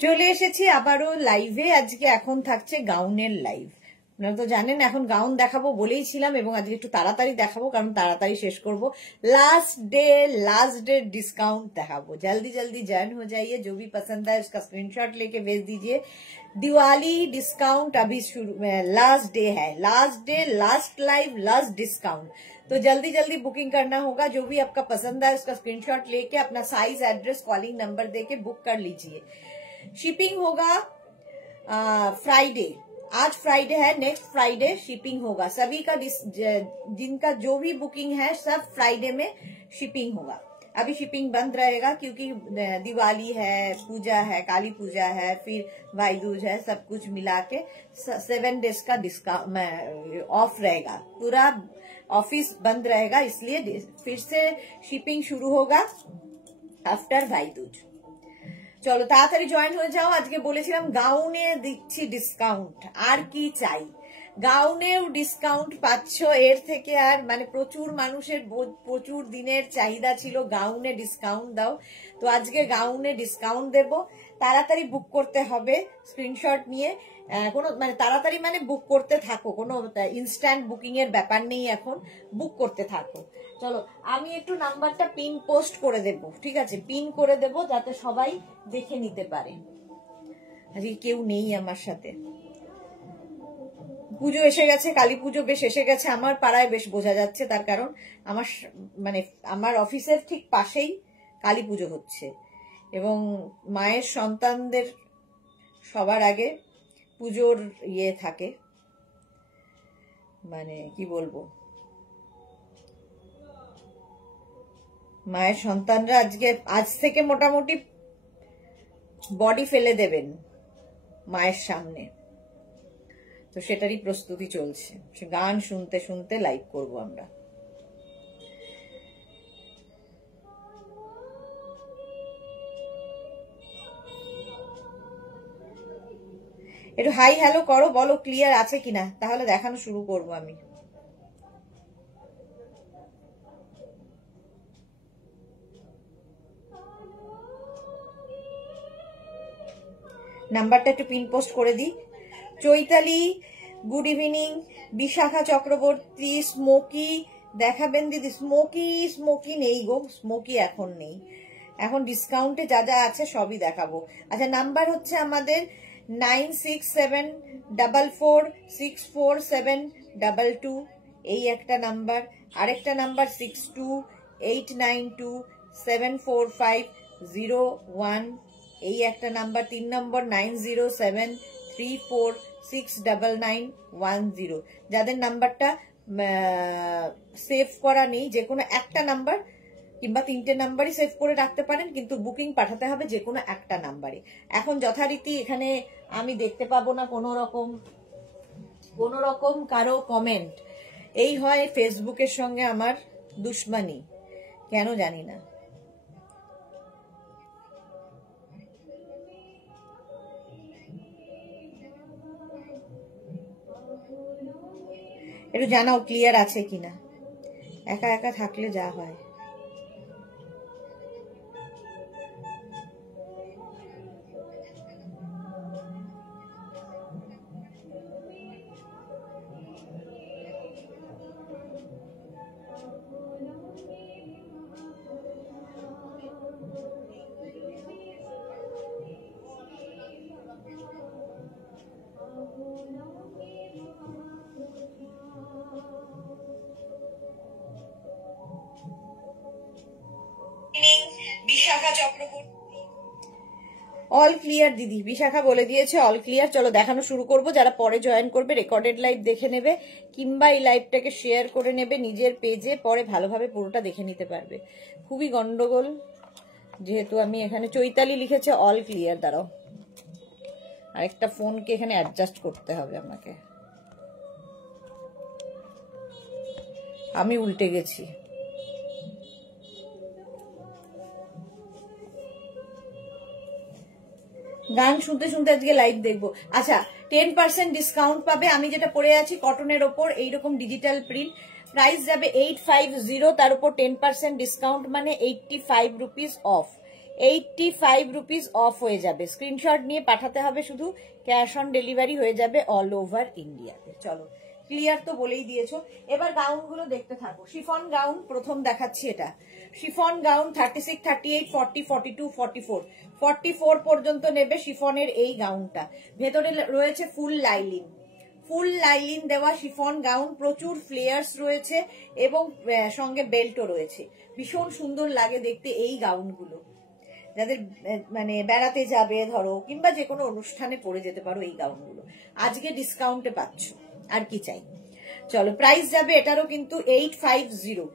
চলে এসেছি আবারও লাইভে। আজকে এখন থাকছে গাউনের লাইভ। আপনারা তো জানেন এখন গাউন দেখাবো বলেইছিলাম, এবং আজকে একটু তাড়াতাড়ি দেখাবো কারণ তাড়াতাড়ি শেষ করব। लास्ट डे डिस्काउंट देखाबो। जल्दी जल्दी ज्वाइन हो जाइए। जो भी पसंद है उसका स्क्रीनशॉट लेके भेज दीजिए। दिवाली डिस्काउंट अभी शुरू, लास्ट डे है, last day, last live, last discount. तो जल्दी जल्दी बुकिंग करना होगा। जो भी आपका पसंद है उसका स्क्रीनशॉट लेके अपना साइज, एड्रेस, कॉलिंग नंबर देके बुक कर लीजिए। शिपिंग होगा फ्राइडे, आज फ्राइडे है, नेक्स्ट फ्राइडे शिपिंग होगा। सभी का जिनका जो भी बुकिंग है सब फ्राइडे में शिपिंग होगा। अभी शिपिंग बंद रहेगा क्योंकि दिवाली है, पूजा है, काली पूजा है, फिर भाई दूज है, सब कुछ मिला के 7 डेज का डिस्काउंट ऑफ रहेगा। पूरा ऑफिस बंद रहेगा, इसलिए फिर से शिपिंग शुरू होगा आफ्टर भाई दूज। চলো তাড়াতাড়ি জয়েন হয়ে যাও। আজকে বলেছিলাম গাউনে দিচ্ছি ডিসকাউন্ট, আর কি চাই। গাউনেও ডিসকাউন্ট পাচ্ছ, এর থেকে আর মানে প্রচুর মানুষের প্রচুর দিনের চাহিদা ছিল গাউনে ডিসকাউন্ট দাও। তো আজকে গাউনে ডিসকাউন্ট দেব। তাড়াতাড়ি বুক করতে হবে স্ক্রিনশট নিয়ে। কোনো মানে তাড়াতাড়ি মানে বুক করতে থাকো, কোনো ইনস্ট্যান্ট বুকিং এর ব্যাপার নেই, এখন বুক করতে থাকো। চলো আমি একটু নাম্বারটা পিন পোস্ট করে দেব, ঠিক আছে? পিন করে দেব যাতে সবাই দেখে নিতে পারে। আজকে কেউ নেই আমার সাথে। পুজো এসে গেছে, কালী পুজো বেশ এসে গেছে। আমার পাড়ায় বেশ বোঝা যাচ্ছে, তার কারণ আমার মানে আমার অফিসের ঠিক পাশেই কালী পুজো হচ্ছে, এবং মায়ের সন্তানদের সবার আগে পুজোর ইয়ে থাকে, মানে কি বলবো, মায়ের সন্তানরা আজ থেকে মোটামুটি বডি ফেলে দেবেন মায়ের সামনে। তো সেটারই প্রস্তুতি চলছে। সে গান শুনতে শুনতে লাইভ করব আমরা। একটু হাই হ্যালো করো, বলো ক্লিয়ার আছে কিনা, তাহলে দেখানো শুরু করব আমি। নাম্বারটা একটু পিন পোস্ট করে দিই। Chaitali good evening, Bishakha Chakraborty, smoky দেখাবেন দিদি। স্মোকি নেই গো, স্মোকি এখন নেই, এখন ডিসকাউন্টে যা যা আছে সবই দেখাবো। আচ্ছা নাম্বার হচ্ছে আমাদের 9674464722, এই একটা নাম্বার। আরেকটা নাম্বার 6289274501, এই একটা নাম্বার। 3 নম্বর 9073469910। যাদের নাম্বারটা সেভ করা নেই, যে কোনো একটা নাম্বার কিংবা 3টে নাম্বারই সেভ করে রাখতে পারেন, কিন্তু বুকিং পাঠাতে হবে যে কোনো একটা নাম্বারে। এখন যথারীতি এখানে আমি দেখতে পাবো না কোনো রকম কারো কমেন্ট। এই হয় ফেসবুকের সঙ্গে আমার দুশ্মনী, কেন জানি না। একটু জানাও ক্লিয়ার আছে কিনা। একা একা থাকলে যা হয়। বিশাখা চক্রবর্তী অল ক্লিয়ার দিদি, বিশাখা বলে দিয়েছে অল ক্লিয়ার। চলো দেখানো শুরু করব। যারা পরে জয়েন করবে রেকর্ডেড লাইভ দেখে নেবে, কিংবা এই লাইভটাকে শেয়ার করে নেবে নিজের পেজে, পরে ভালোভাবে পুরোটা দেখে নিতে পারবে। খুবই গন্ডগোল যেহেতু আমি এখানে চৈতালি লিখেছে অল ক্লিয়ার। দাঁড়াও, আরেকটা ফোনকে এখানে অ্যাডজাস্ট করতে হবে আমাকে, আমি উল্টে গেছি। গান শুনতে শুনতে আজকে লাইভ দেখবো। আচ্ছা 10% ডিসকাউন্ট পাবে। আমি যেটা পরে আছি কটনের ওপর এইরকম ডিজিটাল প্রিন্ট, প্রাইস যাবে 850, তার উপর 10% ডিসকাউন্ট মানে 85 রুপিস অফ। 85 রুপিস অফ হয়ে যাবে। স্ক্রিনশট নিয়ে পাঠাতে হবে, শুধু ক্যাশ অন ডেলিভারি হয়ে যাবে অল ওভার ইন্ডিয়াতে। চলো ক্লিয়ার তো বলেই দিয়েছো। এবার গাউন গুলো দেখতে থাকো। শিফন গাউন প্রথম দেখাচ্ছি। এটা শিফন গাউন 36, 38, 40, 42, 44, 44 পর্যন্ত নেবে শিফনের এই গাউনটা। ভেতরে রয়েছে ফুল লাইলিন, ফুল লাইলিন দেওয়া শিফন গাউন, প্রচুর ফ্লেয়ার্স রয়েছে এবং সঙ্গে বেল্টও রয়েছে। ভীষণ সুন্দর লাগে দেখতে এই গাউনগুলো। যাদের মানে বেড়াতে যাবে ধরো, কিংবা যে কোনো অনুষ্ঠানে পরে যেতে পারো এই গাউনগুলো। আজকে ডিসকাউন্টে পাচ্ছ, আর কি চাই। চলো প্রাইস যাবে এটারও কিন্তু 850,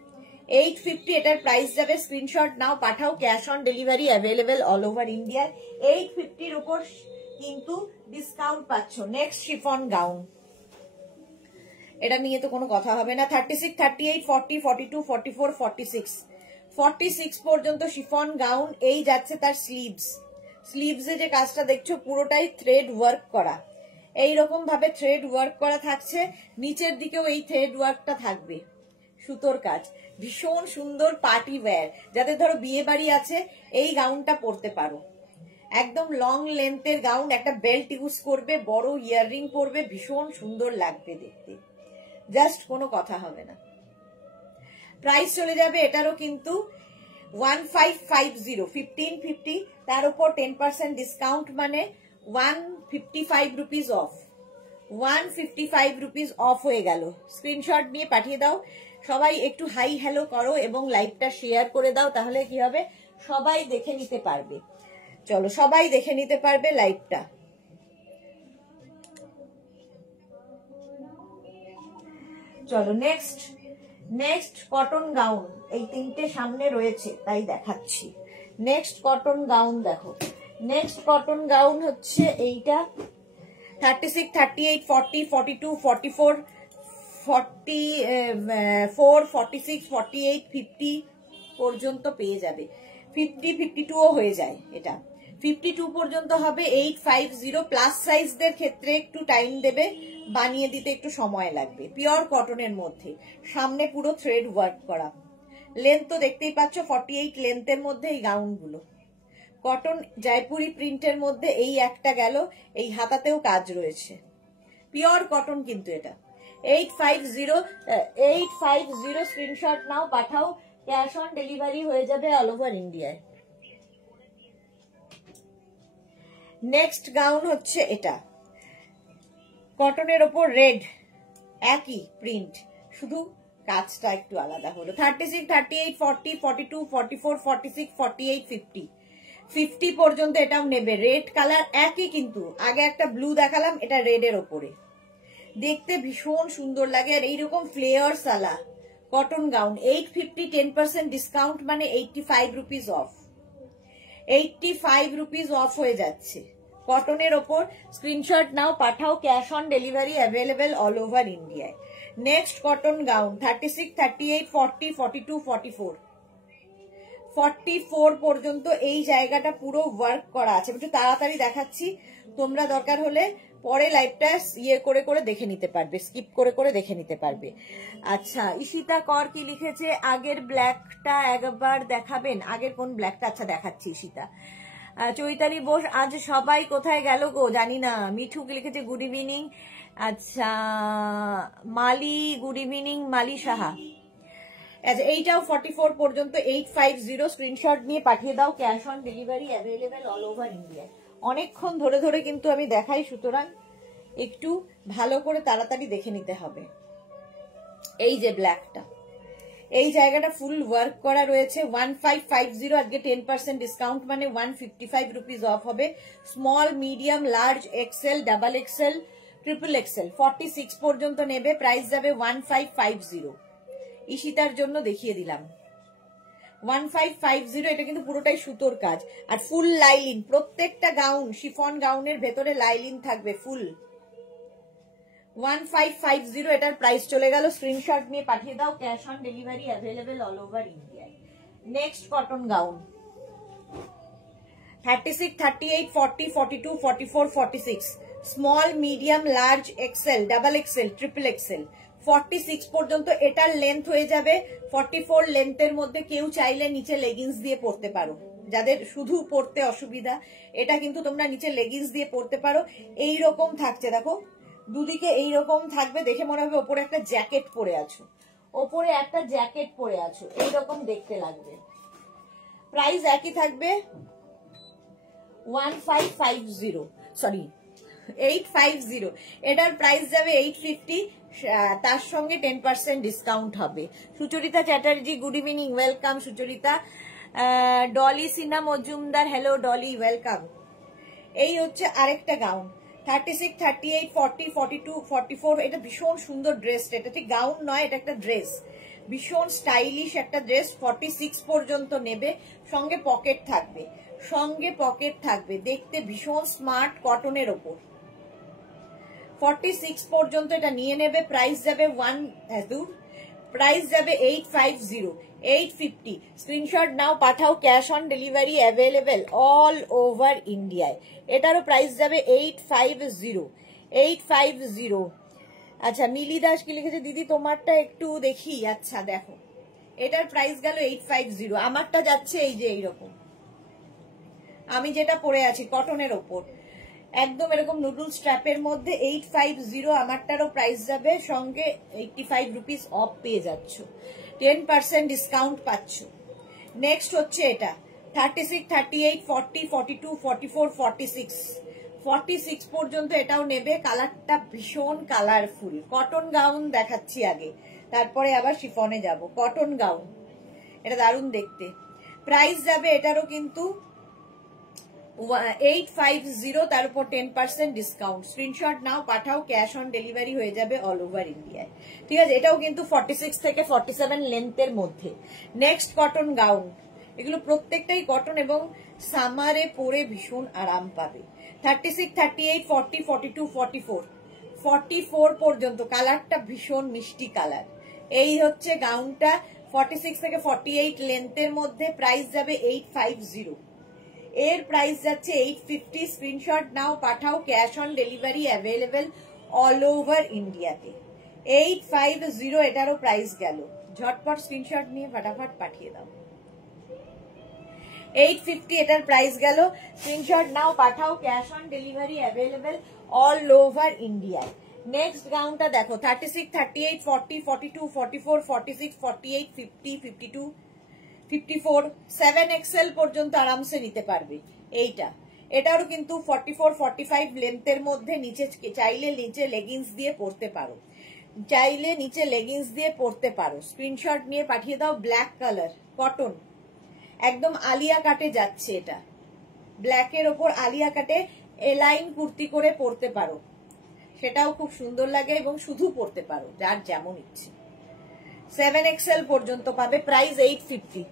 850 এটার প্রাইস যাবে। স্ক্রিনশট নাও, পাঠাও, cash on delivery available all over ইন্ডিয়ায়। 850-র উপর কিন্তু ডিসকাউন্ট পাচ্ছ। নেক্সট শিফন গাউন, এটা নিয়ে তো কোনো কথা হবে না। 36, 38, 40, 42, 44, 46, 46 পর্যন্ত শিফন গাউন। এই যাচ্ছে তার স্লিভস। স্লিভসে যে কাজটা দেখছো পুরোটাই থ্রেড ওয়ার্ক করা, এইরকম ভাবে থ্রেড ওয়ার্ক করা থাকছে। নিচের দিকেও এই থ্রেড ওয়ার্কটা থাকবে, সুতোর কাজ। ভীষণ সুন্দর পার্টি ওয়্যার, যাদের ধরো বিয়ে বাড়ি আছে এই গাউনটা পরতে পারো। একদম লং লেন্থের গাউন, একটা বেল্ট ইউজ করবে, বড় ইয়াররিং পরবে, ভীষণ সুন্দর লাগবে দেখতে, জাস্ট কোনো কথা হবে না। প্রাইস চলে যাবে এটারও কিন্তু 1550, 1550, তার উপর 10% ডিসকাউন্ট, মানে 155 রুপিস অফ, 155 রুপিস অফ হয়ে গেল। স্ক্রিনশট নিয়ে পাঠিয়ে দাও। সবাই একটু হাই হ্যালো করো এবং লাইভটা শেয়ার করে দাও, তাহলে কি হবে সবাই দেখে নিতে পারবে। চলো সবাই দেখে নিতে পারবে লাইভটা। চলো নেক্সট কটন গাউন। এই তিনটে সামনে রয়েছে তাই দেখাচ্ছি। নেক্সট কটন গাউন দেখো। নেক্সট কটন গাউন হচ্ছে এইটা 36, 38, 40, 42, 44, 44, 46, 48, 50 পর্যন্ত পেয়ে যাবে। 50, 52ও হয়ে যায়। এটা 52 পর্যন্ত হবে। 850। প্লাস সাইজদের ক্ষেত্রে একটু টাইম দেবে, বানিয়ে দিতে একটু সময় লাগবে। পিওর কটনের মধ্যে, সামনে পুরো থ্রেড ওয়ার্ক করা। লেন্থ তো দেখতেই পাচ্ছ 48 লেন্থের মধ্যে এই গাউনগুলো। কটন জয়পুরি প্রিন্টের মধ্যে এই একটা গেল, এই হাতাতেও কাজ রয়েছে। পিওর কটন কিন্তু এটা। 850 স্ক্রিনশট নাও, পাঠাও, ক্যাশ অন ডেলিভারি হয়ে যাবে অল ওভার ইন্ডিয়ায়। নেক্সট গাউন হচ্ছে এটা কটনের ওপর রেড, একই প্রিন্ট, শুধু কাজটা একটু আলাদা হলো। 36, 38, 40, 42, 44, 46, 48, 50, 50 পর্যন্ত এটাও নেবে। রেড কালার একই, কিন্তু আগে একটা ব্লু দেখালাম, এটা রেডের ওপরে। দেখতে ভীষণ সুন্দর লাগে। আর এইরকম ফ্লেয়ার্স আলা কটন গাউন 850, 10% ডিসকাউন্ট, মানে 85 রুপিস অফ। 85 রুপিস অফ হয়ে যাচ্ছে কটনের ওপর। স্ক্রিনশট নাও, পাঠাও, cash on delivery available all over ইন্ডিয়ায়। নেক্সট কটন গাউন 36, 38, 40, 42, 44, 44 পর্যন্ত এই জায়গাটা পুরো ওয়ার্ক করা আছে। একটু তাড়াতাড়ি দেখাচ্ছি, তোমরা দরকার হলে পরে লাইভটা ইয়ে করে করে দেখে নিতে পারবে, স্কিপ করে করে দেখে নিতে পারবে। আচ্ছা, ঈশিতা কর কি লিখেছে, আগের ব্ল্যাকটা একবার দেখাবেন। আগের কোন ব্ল্যাকটা? আচ্ছা দেখাচ্ছি ঈশিতা। চৈতালি বোস, আজ সবাই কোথায় গেল গো, জানি না। মিঠু কি লিখেছে, গুড ইভিনিং। আচ্ছা, মালি, গুড ইভিনিং মালি সাহা। আচ্ছা, এইটাও 44 পর্যন্ত 850। স্ক্রিনশট নিয়ে পাঠিয়ে দাও, cash on delivery available all over India. অনেকক্ষণ ধরে ধরে কিন্তু আমি দেখাই, সুতরাং একটু ভালো করে তাড়াতাড়ি দেখে নিতে হবে। এই যে ব্ল্যাকটা, এই জায়গাটা ফুল ওয়ার্ক করা রয়েছে। 1550, আজকে 10% ডিসকাউন্ট, মানে 155 রুপিস অফ হবে। Small, medium, large, XL, double XL, triple XL 46 পর্যন্ত নেবে। প্রাইস যাবে 1550। ঈশিতার জন্য দেখিয়ে দিলাম 1550। এটা কিন্তু পুরোটাই সুতোর কাজ আর ফুল লাইলিন। প্রত্যেকটা গাউন, শিফন গাউনের ভেতরে লাইলিন থাকবে ফুল। 1550 এটার প্রাইস চলে গেল। স্ক্রিনশট নিয়ে পাঠিয়ে দাও, cash on delivery available all over ইন্ডিয়ায়। Next cotton gown 36, 38, 40, 42, 44, 46, small, medium, large, XL, double XL, triple XL 46 পর্যন্ত। এটার লেন্থ হয়ে যাবে 44 লেন্থের মধ্যে। কেউ চাইলে নিচে লেগিংস দিয়ে পরতে পারো, যাদের শুধু পরতে অসুবিধা, এটা কিন্তু তোমরা নিচে লেগিংস দিয়ে পরতে পারো। এইরকম থাকছে, দেখো দুদিকে এইরকম থাকবে, দেখে মনে হবে ওপরে একটা জ্যাকেট পরে আছো, ওপরে একটা জ্যাকেট পরে আছো, এইরকম দেখতে লাগবে। প্রাইস একই থাকবে 1550, সরি 850। এটার প্রাইস যাবে 850, তার সঙ্গে 10% ডিসকাউন্ট হবে। Sucharita Chatterjee, good evening, welcome Sucharita. Dolly Sinha Majumdar, hello Dolly, welcome. এই হচ্ছে আরেকটা গাউন, 36, 38, 40, 42, 44। এটা ভীষণ সুন্দর ড্রেস, এটা ঠিক গাউন নয়, এটা একটা ড্রেস, ভীষণ স্টাইলিশ একটা ড্রেস। 46 পর্যন্ত নেবে, সঙ্গে পকেট থাকবে, সঙ্গে পকেট থাকবে, দেখতে ভীষণ স্মার্ট, কটনের ওপর। 46 পর্যন্ত এটা নিয়ে নেবে। প্রাইস যাবে প্রাইস যাবে 850, 850। স্ক্রিনশট নাও, পাঠাও, cash on delivery available all over ইন্ডিয়ায়। এটারও প্রাইস যাবে 850, 850। আচ্ছা, মিলি দাস কি লিখেছে, দিদি তোমারটা একটু দেখি। আচ্ছা দেখো, এটার প্রাইস গেল 850, আমারটা যাচ্ছে এই যে এইরকম, আমি যেটা পরে আছি কটনের ওপর, একদম এরকম নুডল স্ট্র্যাপের মধ্যে 850। আমারটারও প্রাইস যাবে, সঙ্গে 85 রুপিস অফ পেয়ে যাচ্ছ, 10% ডিসকাউন্ট পাচ্ছ। নেক্সট হচ্ছে এটা 36, 38, 40, 42, 44, 46, 46 পর্যন্ত এটাও নেবে। কালারটা ভীষণ কালারফুল, কটন গাউন দেখাচ্ছি আগে, তারপরে আবার শিফনে যাব। কটন গাউন, এটা দারুণ দেখতে। প্রাইস যাবে এটারও কিন্তু 850, তার উপর 10% ডিসকাউন্ট। স্ক্রিনশট নাও, পাঠাও, ক্যাশ অন ডেলিভারি হয়ে যাবে অল ওভার ইন্ডিয়ায়। ঠিক আছে, এটাও কিন্তু 46 থেকে 47 লেন্থের মধ্যে। নেক্সট কটন গাউন, এগুলো প্রত্যেকটাই কটন এবং সামারে পরে ভীষণ আরাম পাবে। 36, 38, 40, 42, 44, 44 পর্যন্ত। কালারটা ভীষণ মিষ্টি কালার। এই হচ্ছে গাউনটা, 46 থেকে 48 লেন্থের মধ্যে। প্রাইস যাবে 850, এর প্রাইস যাচ্ছে 850। স্ক্রিনশট নাও, পাঠাও, cash on delivery available all over ইন্ডিয়াতে। 850 এটারও প্রাইস গেল। ঝটপট স্ক্রিনশট নিয়ে ফটাফট পাঠিয়ে দাও। 850 এটার প্রাইস গেল। স্ক্রিনশট নাও, পাঠাও, cash on delivery available all over ইন্ডিয়ায়। নেক্সট গাউনটা দেখো, 36, 38, 40, 42, 44, 46, 48, 50, 52, 54, 7XL পর্যন্ত আরামসে নিতে পারবে। এইটা, এটারও কিন্তু 44, 45 লেন্থের মধ্যে। নিচে চাইলে নিচে লেগিংস দিয়ে পরতে পারো, চাইলে নিচে লেগিংস দিয়ে পরতে পারো। স্ক্রিনশট নিয়ে পাঠিয়ে দাও। ব্ল্যাক কালার, কটন, একদম আলিয়া কাটে যাচ্ছে। এটা ব্ল্যাকের ওপর আলিয়া কাটে এলাইন কুর্তি করে পরতে পারো, সেটাও খুব সুন্দর লাগে এবং শুধু পরতে পারো, যার যেমন ইচ্ছে। 7XL পর্যন্ত পাবে। প্রাইস 850,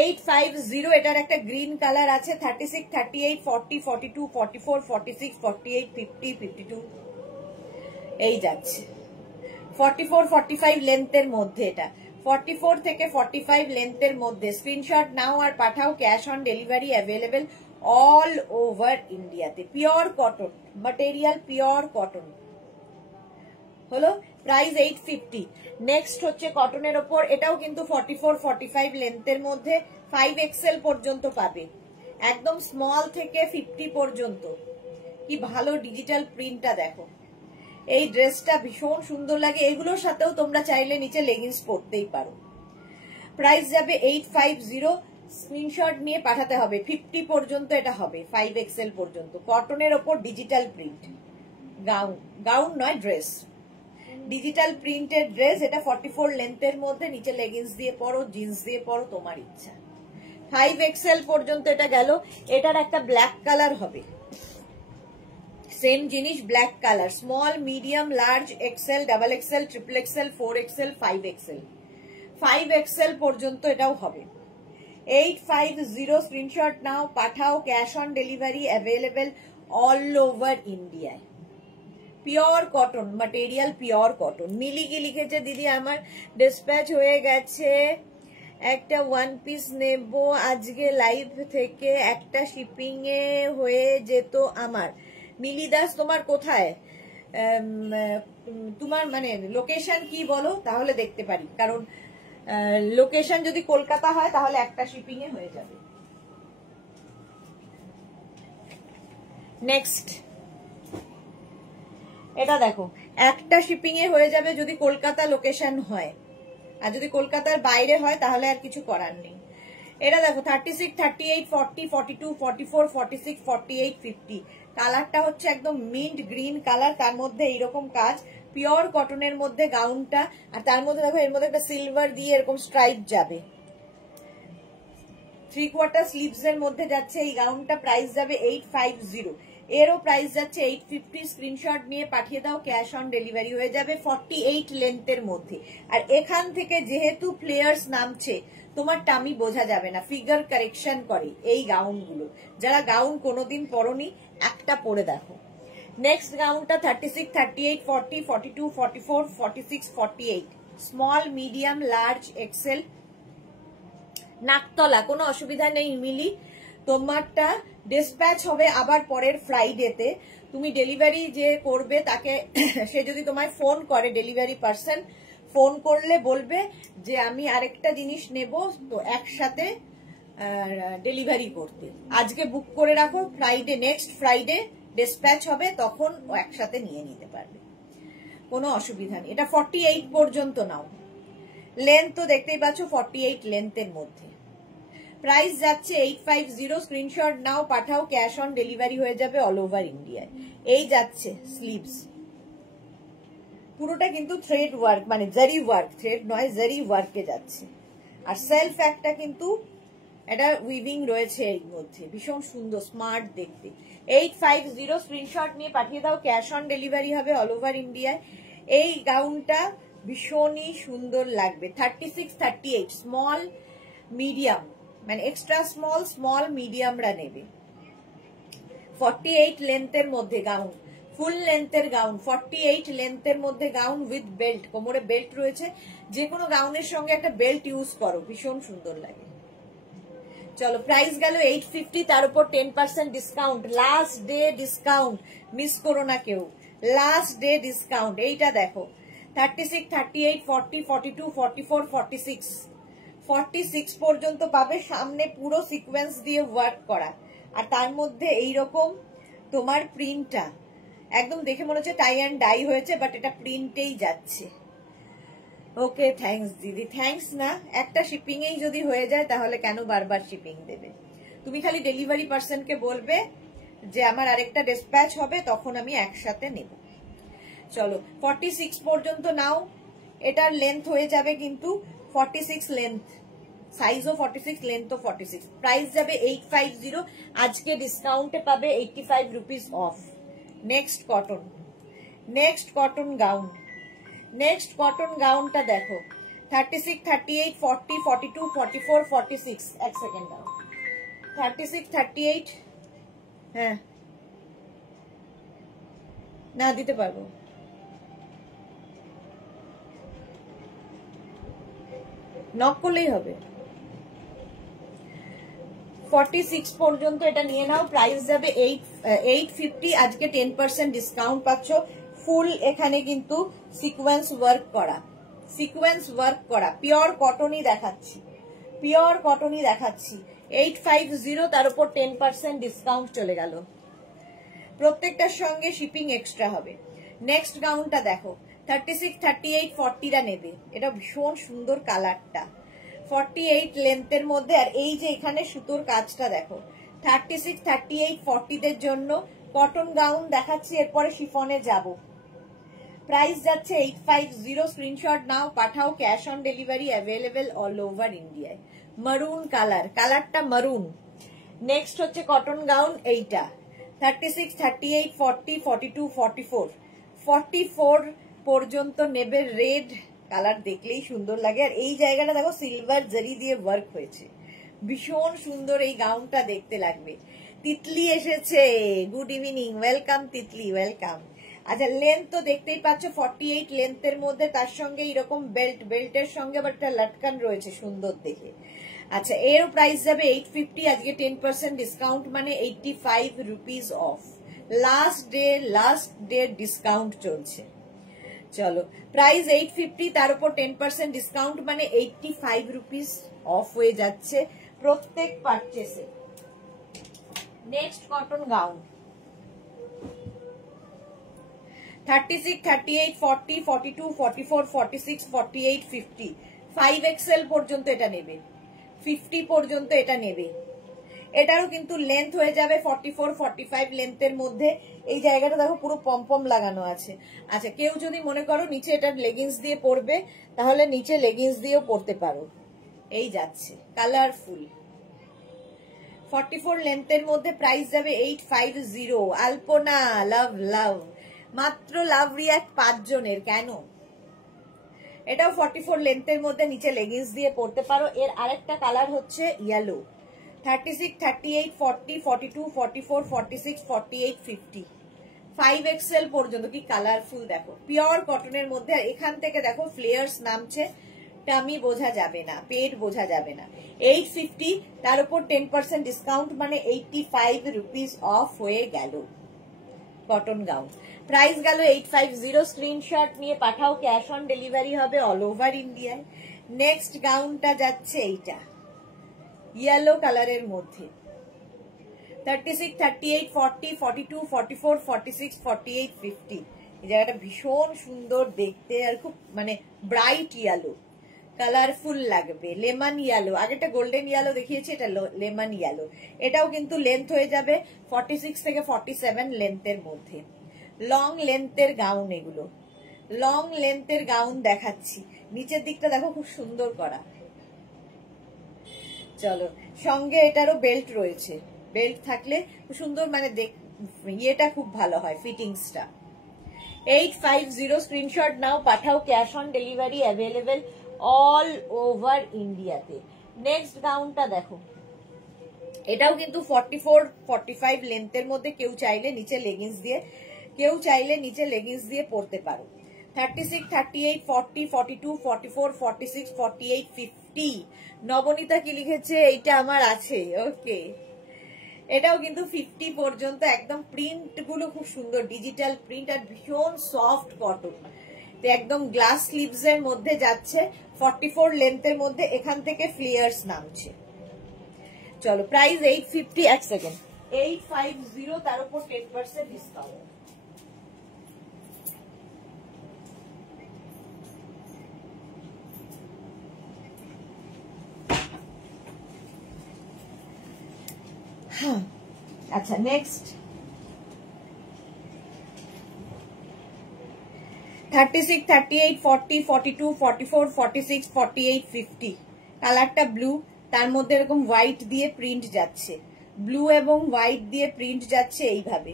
850। এটার একটা গ্রিন কালার আছে। 36, 38, 40, 42, 44, 46, 48, 50, 52 এই যাচ্ছে। 44, 45 লেন্থের মধ্যে। এটা 44 থেকে 45 লেন্থের মধ্যে। স্ক্রিনশট নাও আর পাঠাও, cash on delivery available all over ইন্ডিয়াতে। Pure cotton material, pure cotton হলো। প্রাইস 850। নেক্সট হচ্ছে কটনের ওপর, এটাও কিন্তু 44, 45 লেন্থের মধ্যে। 5XL পর্যন্ত পাবে, একদম স্মল থেকে 50 পর্যন্ত। কি ভালো ডিজিটাল প্রিন্টটা দেখো, এই ড্রেসটা ভীষণ সুন্দর লাগে। এগুলোর সাথেও তোমরা চাইলে নিচে লেগিংস পরতেই পারো। প্রাইস যাবে 850। স্ক্রিনশট নিয়ে পাঠাতে হবে। 50 পর্যন্ত এটা হবে, 5XL পর্যন্ত। কটনের ওপর ডিজিটাল প্রিন্ট, গাউন, গাউন নয় ড্রেস, ডিজিটাল প্রিন্টেড ড্রেস। এটা 44 লেন্থের মধ্যে। নিচে লেগিংস দিয়ে পরো, জিন্স দিয়ে পরো, তোমার ইচ্ছা। 5XL পর্যন্ত এটা গেল। এটার একটা ব্ল্যাক কালার হবে, সেম জিনিস, black colour. Small, medium, large, XL, double XL, triple XL, 4XL, 5XL, 5XL পর্যন্ত এটাও হবে। 850। স্ক্রিনশট নাও, পাঠাও, cash on delivery available all over ইন্ডিয়ায়। Pure cotton material, pure cotton. Mili কি লিখেছে, দিদি আমার ডিসপ্যাচ হয়ে গেছে, একটা ওয়ান পিস নেব আজকে লাইভ থেকে, একটা শিপিং এ হয়ে যেত আমার। মিলি দাস, তোমার কোথায়, তোমার মানে লোকেশন কি বলো, তাহলে দেখতে পারি। কারণ লোকেশন যদি কলকাতা হয় তাহলে একটা শিপিং এ হয়ে যাবে। নেক্সট এটা দেখো, একটা শিপিং এ হয়ে যাবে যদি কলকাতা লোকেশন হয়, আর যদি কলকাতার বাইরে হয় তাহলে আর কিছু করার নেই। এটা দেখো 36, 38, 40, 42, 44, 46, 48, 50। কালারটা হচ্ছে একদম মিন্ট গ্রিন কালার, তার মধ্যে এইরকম কাজ, পিওর কটনের মধ্যে গাউনটা, আর তার মধ্যে দেখো এর মধ্যে একটা সিলভার দিয়ে এরকম স্ট্রাইপ যাবে। 3/4 স্লিভস এর মধ্যে যাচ্ছে এই গাউনটা, প্রাইস যাবে 850। এরও প্রাইস যাচ্ছে 850। স্ক্রিনশট নিয়ে পাঠিয়ে দাও, ক্যাশ অন ডেলিভারি হয়ে যাবে। 48 লেন্থের মধ্যে। আর এখান থেকে যেহেতু ফ্লেয়ার্স নামছে, তোমার টামি বোঝা যাবে না, ফিগার কারেকশন করে এই গাউনগুলো। যারা গাউন কোনোদিন পরনি, একটা পরে দেখো। নেক্সট গাউনটা 36, 38, 40, 42, 44, 46, 48। Small, medium, large, XL, Naktala, কোনো অসুবিধা নেই মিলি। তোমারটা ডিসপ্যাচ হবে আবার পরের ফ্রাইডেতে। তুমি ডেলিভারি যে করবে তাকে, সে যদি তোমায় ফোন করে, ডেলিভারি পার্সন ফোন করলে বলবে যে আমি আরেকটা জিনিস নেব, তো একসাথে ডেলিভারি করতে। আজকে বুক করে রাখো, ফ্রাইডে, নেক্সট ফ্রাইডে ডিসপ্যাচ হবে, তখন ও একসাথে নিয়ে নিতে পারবে, কোনো অসুবিধা নেই। এটা 48 পর্যন্ত নাও। লেন্থ তো দেখতেই পাচ্ছ 48 লেন্থের মধ্যে। প্রাইস যাচ্ছে 850। স্ক্রিনশট নাও, পাঠাও, ক্যাশ অন ডেলিভারি হয়ে যাবে অল ওভার ইন্ডিয়ায়। এই যাচ্ছে স্লিভস, পুরোটা কিন্তু থ্রেড ওয়ার্ক, মানে জারি ওয়ার্ক, থ্রেড নয় জারি ওয়ার্কে যাচ্ছে। আর সেলফ একটা কিন্তু এটা উইভিং রয়েছে এর মধ্যে, ভীষণ সুন্দর স্মার্ট দেখতে। 850। স্ক্রিনশট নিয়ে পাঠিয়ে দাও, ক্যাশ অন ডেলিভারি হবে অল ওভার ইন্ডিয়ায়। এই গাউনটা ভীষণই সুন্দর লাগবে। 36, 38 স্মল, মিডিয়াম, মানে এক্সট্রা স্মল, স্মল, মিডিয়ামরা নেবে। 48 লেন্থের মধ্যে গাউন, ফুল লেন্থের গাউন, 48 লেন্থের মধ্যে গাউন উইথ বেল্ট, কোমরে বেল্ট রয়েছে। যে কোনো গাউনের সঙ্গে একটা বেল্ট ইউজ করো, ভীষণ সুন্দর লাগে। চলো, প্রাইস গেল 850, তার উপর 10% discount, last day discount, miss করো না কেউ, লাস্ট ডে ডিসকাউন্ট। এইটা দেখো 36, 38, 40, 42, 44, 46, 46 পর্যন্ত পাবে। সামনে পুরো সিকোয়েন্স দিয়ে ওয়ার্ক করা, আর তার মধ্যে এইরকম তোমার প্রিন্টটা একদম দেখে মনে হচ্ছে টাই অ্যান্ড ডাই হয়েছে, বাট এটা প্রিন্টেই যাচ্ছে। ওকে, থ্যাঙ্কস দিদি। থ্যাঙ্কস না, একটা শিপিং এই যদি হয়ে যায় তাহলে কেন বারবার শিপিং দেবে? তুমি খালি ডেলিভারি পার্সনকে বলবে যে আমার আরেকটা ডিসপ্যাচ হবে, তখন আমি একসাথে নেব। চলো, 46 পর্যন্ত নাও। এটার লেন্থ হয়ে যাবে কিন্তু 46 লেন্থ, সাইজও 46, লেন্থও 46। প্রাইস যাবে 850। আজকে ডিসকাউন্টে পাবে 85 rupees off. Next cotton, next cotton gown, next cotton গাউনটা দেখো 36, 38, 40, 42, 44, 46। এক সেকেন্ড দাও। 36, 38, হ্যাঁ না দিতে পারবো, নক করলেই হবে। 46 পর্যন্ত এটা নিয়ে নাও। প্রাইস যাবে 850। আজকে 10% ডিসকাউন্ট পাচ্ছ। ফুল এখানে কিন্তু সিকোয়েন্স ওয়ার্ক করা, সিকোয়েন্স ওয়ার্ক করা, পিওর কটনই দেখাচ্ছি, পিওর কটনই দেখাচ্ছি। 850, তার উপর 10% ডিসকাউন্ট চলে গেল। প্রত্যেকটার সঙ্গে শিপিং এক্সট্রা হবে। নেক্সট গাউনটা দেখো 36, 38, 40রা নেবে। এটা ভীষণ সুন্দর কালারটা, 48 লেন্থের মধ্যে। আর এই যে এখানে সুতোর কাজটা দেখো, 36, 38, 40দের জন্য কটন গাউন দেখাচ্ছি, এরপরে শিফনে যাব। প্রাইস যাচ্ছে 850। স্ক্রিনশট নাও, পাঠাও, cash on delivery available all over ইন্ডিয়ায়। মারুন কালার, কালারটা মারুন। নেক্সট হচ্ছে কটন গাউন, এইটা 36, 38, 40, 42, 44, 44 পর্যন্ত নেবে। রেড কালার দেখলেই সুন্দর লাগে। আর এই জায়গাটা দেখো সিলভার জারি দিয়ে ওয়ার্ক হয়েছে, ভীষণ সুন্দর এই গাউনটা দেখতে লাগবে। তিতলি এসেছে, good evening, welcome Titli, welcome. আচ্ছা, লেন্থ তো দেখতেই পাচ্ছ 48 লেন্থের মধ্যে, তার সঙ্গে এরকম বেল্ট, বেল্টের সঙ্গে আবার একটা লাটকান রয়েছে সুন্দর দেখে। আচ্ছা, এরও প্রাইস যাবে 850। আজকে 10% ডিসকাউন্ট, মানে 85 rupees of. Last day discount চলছে। চলো, প্রাইস 850, তার উপর 10% ডিসকাউন্ট, মানে 85 রুপিস অফ হয়ে যাচ্ছে প্রত্যেক পারচেসে। নেক্সট কটন গাউন, 36, 38, 40, 42, 44, 46, 48, 50, 5XL পর্যন্ত এটা নেবে, 50 পর্যন্ত এটা নেবে। এটারও কিন্তু লেন্থ হয়ে যাবে 44, 45 লেন্থের মধ্যে। এই জায়গাটা দেখো পুরো পমপম লাগানো আছে। আচ্ছা, কেউ যদি মনে করো নিচে এটা লেগিংস দিয়ে পরবে, তাহলে নিচে লেগিংস দিয়েও পরতে পারো। এই যাচ্ছে কালারফুল 44 লেন্থের মধ্যে, প্রাইস যাবে 850। আলপনা লাভ লাভ, মাত্র লাভ রিয়াক্ট 5 জনের। কেন? এটাও 44 লেন্থের মধ্যে, নিচে লেগিংস দিয়ে পরতে পারো। এর আরেকটা কালার হচ্ছে ইয়েলো। 36, 38, 40, 42, 44, 46, 48, 50, 5XL পর্যন্ত। কি কালারফুল দেখো, পিওর কটনের মধ্যে। আর এখান থেকে দেখো ফ্লেয়ার্স নামছে, টামি বোঝা যাবে না, পেট বোঝা যাবে না। 850, তার উপর 10% ডিসকাউন্ট, মানে 85 রুপিস অফ হয়ে গেল কটন গাউন। প্রাইস গেল 850। স্ক্রিনশট নিয়ে পাঠাও, ক্যাশ অন ডেলিভারি হবে অল ওভার ইন্ডিয়ায়। নেক্সট গাউনটা যাচ্ছে এইটা ইয়েলো কালারের মধ্যে। 36, 38, 40, 42, 44, 46, 48, 50। এই জায়গাটা ভীষণ সুন্দর দেখতে, আর খুব মানে ব্রাইট ইয়েলো, কালারফুল লাগবে। লেমন ইয়েলো, আগেটা গোল্ডেন ইয়েলো দেখিয়েছি, এটা লেমন ইয়েলো। এটাও কিন্তু লেন্থ হয়ে যাবে 46 থেকে 47 লেন্থের মধ্যে। লং লেন্থের গাউন, এগুলো লং লেন্থের গাউন দেখাচ্ছি। নিচের দিকটা দেখো খুব সুন্দর করা। চলো, সঙ্গে এটারও বেল্ট রয়েছে। বেল্ট থাকলে খুব সুন্দর, মানে ইয়েটা খুব ভালো হয়, ফিটিংসটা। 850। স্ক্রিনশট নাও, পাঠাও, cash on delivery available all over ইন্ডিয়াতে। নেক্সট গাউনটা দেখো, এটাও কিন্তু 44, 45 লেন্থের মধ্যে। কেউ চাইলে নিচে লেগিংস দিয়ে পরতে পারো। 36, 38, 40, 42, 44, 46, 48, 50। নবনীতা কি লিখেছে? এইটা আমার আছে। ওকে, এটাও কিন্তু 50 পর্যন্ত। একদম প্রিন্ট গুলো খুব সুন্দর, ডিজিটাল প্রিন্ট, আর ভীষণ সফট কটন। একদম গ্লাস স্লিভস এর মধ্যে যাচ্ছে, 44 লেন্থের মধ্যে। এখান থেকে ফ্লেয়ার্স নামছে। চলো, প্রাইস 850। এক সেকেন্ড, 850, তার উপর 10% ডিসকাউন্ট। আচ্ছা, নেক্সট 36, 38, 40, 42, 44, 46, 48, 50। কালারটা ব্লু, তার মধ্যে এরকম হোয়াইট দিয়ে প্রিন্ট যাচ্ছে, ব্লু এবং হোয়াইট দিয়ে প্রিন্ট যাচ্ছে। এইভাবে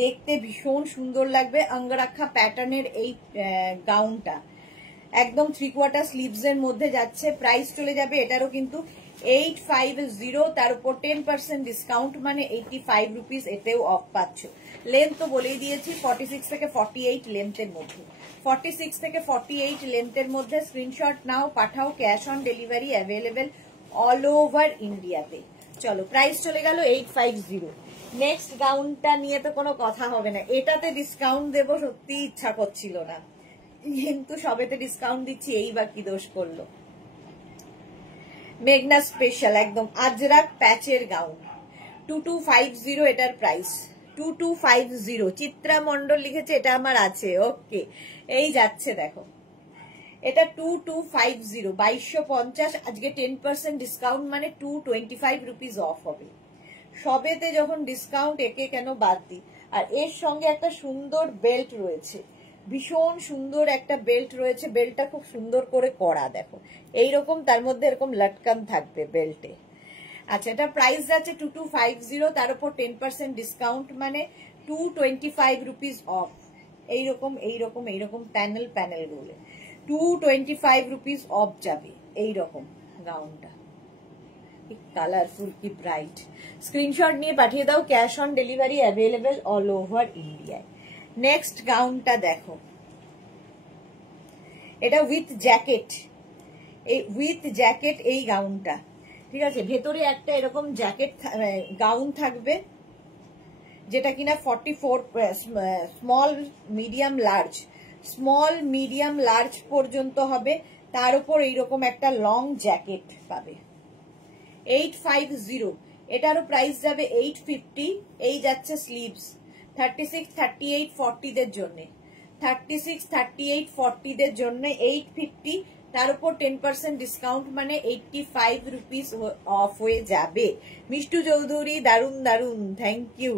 দেখতে ভীষণ সুন্দর লাগবে। অঙ্গরাক্ষা প্যাটার্নের এই গাউনটা একদম 3/4 স্লিভস এর মধ্যে যাচ্ছে। প্রাইস চলে যাবে এটারও কিন্তু 850, তার উপর 10% ডিসকাউন্ট, মানে 85 রুপিস। এতেও অফ পাচ্ছ। লেন্থ তো বলেই দিয়েছি, 46 থেকে 48 লেন্থের মধ্যে। 46 থেকে 48 লেন্থের মধ্যে। স্ক্রিনশট নাও, পাঠাও, cash on delivery available all over ইন্ডিয়াতে। চলো, প্রাইস চলে গেল 850। নেক্সট গাউনটা নিয়ে তো কোনো কথা হবে না, এটাতে ডিসকাউন্ট দেবো সত্যি ইচ্ছা করছিল না, কিন্তু সবেতে ডিসকাউন্ট দিচ্ছি, এই বা কি দোষ করলো। মেঘনা স্পেশাল একদম আজরাক প্যাচের গাউন, 2250 এটার প্রাইস। 2250। চিত্রা মন্ডল লিখেছে, এটা আমার আছে। ওকে, এই যাচ্ছে দেখো, এটা 2250, 2250। আজকে 10% ডিসকাউন্ট, মানে 225 রুপিস অফ হবে। সবেতে যখন ডিসকাউন্ট, একে কেন বাদ দিই। আর এর সঙ্গে একটা সুন্দর বেল্ট রয়েছে, ভীষণ সুন্দর একটা বেল্ট রয়েছে। বেল্টটা খুব সুন্দর করে করা, দেখো এইরকম, তার মধ্যে এরকম লটকান থাকবে বেল্টে। আচ্ছা, এটা প্রাইস যাচ্ছে 2250, তার উপর 10% ডিসকাউন্ট, মানে 225 রুপিস অফ। এইরকম এইরকম এইরকম প্যানেল প্যানেল গুলো 225 রুপিস অফ যাবে। এইরকম গাউনটা কালারফুল, কি ব্রাইট। স্ক্রিনশট নিয়ে পাঠিয়ে দাও, cash on delivery available all over ইন্ডিয়ায়। নেক্সট গাউনটা দেখো, এটা উইথ জ্যাকেট। এই গাউনটা ঠিক আছে, ভেতরে একটা এরকম জ্যাকেট গাউন থাকবে, যেটা কিনা 44 স্মল মিডিয়াম লার্জ পর্যন্ত হবে। তার উপর এইরকম একটা লং জ্যাকেট পাবে। 850, এটারও প্রাইস যাবে 850। এই যাচ্ছে স্লিভস 36, 38, 40 দের জন্য। 36, 38, 40 দের জন্য 850, তার উপর 10% ডিসকাউন্ট মানে 85 রুপিস অফ হয়ে যাবে। মিষ্টু চৌধুরী দারুন দারুন, থ্যাংক ইউ।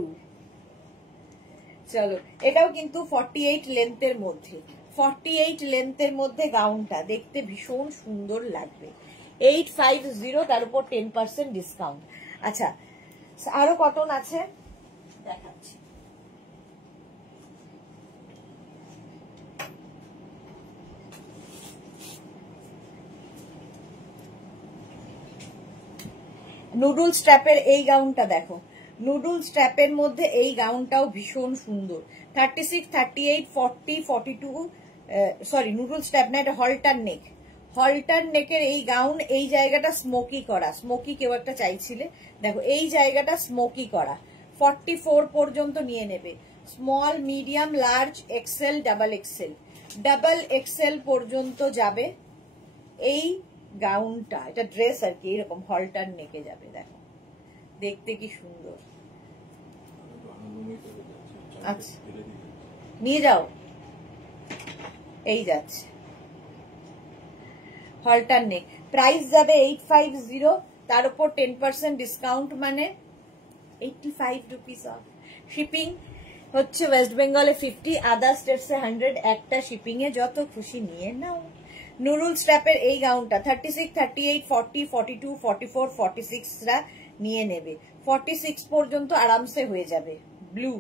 চলো, এটাও কিন্তু 48 লেন্থের মধ্যে, 48 লেন্থের মধ্যে গাউনটা দেখতে ভীষণ সুন্দর লাগবে। 850, তার উপর 10% ডিসকাউন্ট। আচ্ছা, আরো কটন আছে দেখাচ্ছি। নুডল স্ট্র্যাপের এই গাউনটা দেখো, নুডল স্ট্র্যাপের মধ্যে এই গাউনটাও ভীষণ সুন্দর। 36, 38, 40, 42, সরি নুডল স্ট্র্যাপ না, এটা হলটার নেক। হলটার নেকের এই গাউন, এই জায়গাটা স্মোকি করা, স্মোকি কেউ একটা চাইছিলে, দেখো এই জায়গাটা স্মোকি করা। 44 পর্যন্ত নিয়ে নেবে, small, medium, large, XL, double XL, double XL পর্যন্ত যাবে এই গাউনটা। এটা ড্রেস আর কি, এরকম হলটার নেকে যাবে, দেখো দেখতে কি সুন্দর। আচ্ছা নিয়ে যাও, এই যাচ্ছে হলটার নেক। প্রাইস যাবে 850, তার উপর 10% ডিসকাউন্ট মানে 85 রুপিস অফ। শিপিং হচ্ছে ওয়েস্ট বেঙ্গলে 50, আদার স্টেটসে 100, একটা শিপিং এ যত খুশি নিয়ে নাও। নুডল স্ট্র্যাপের এই গাউনটা 36, 38, 40, 42, 44, 46 রা নিয়ে নেবে। 46 পর্যন্ত আরামসে হয়ে যাবে। ব্লু,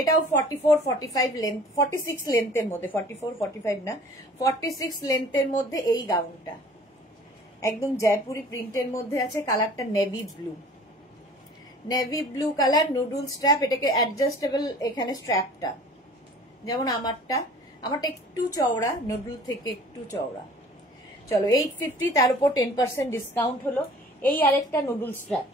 এটাও 44, 45 লেন্থ, 46 লেন্থের মধ্যে, 44, 45 না, 46 লেন্থের মধ্যে এই গাউনটা একদম জয়পুরি প্রিন্টের মধ্যে আছে। কালারটা navy blue, navy blue colour, noodle strap. এটাকে অ্যাডজাস্টেবল, এখানে স্ট্র্যাপটা যেমন আমারটা একটু চওড়া, নুডল থেকে একটু চওড়া। চলো 850, তার উপর 10% ডিসকাউন্ট হলো। এই আরেকটা নুডল স্ট্র্যাপ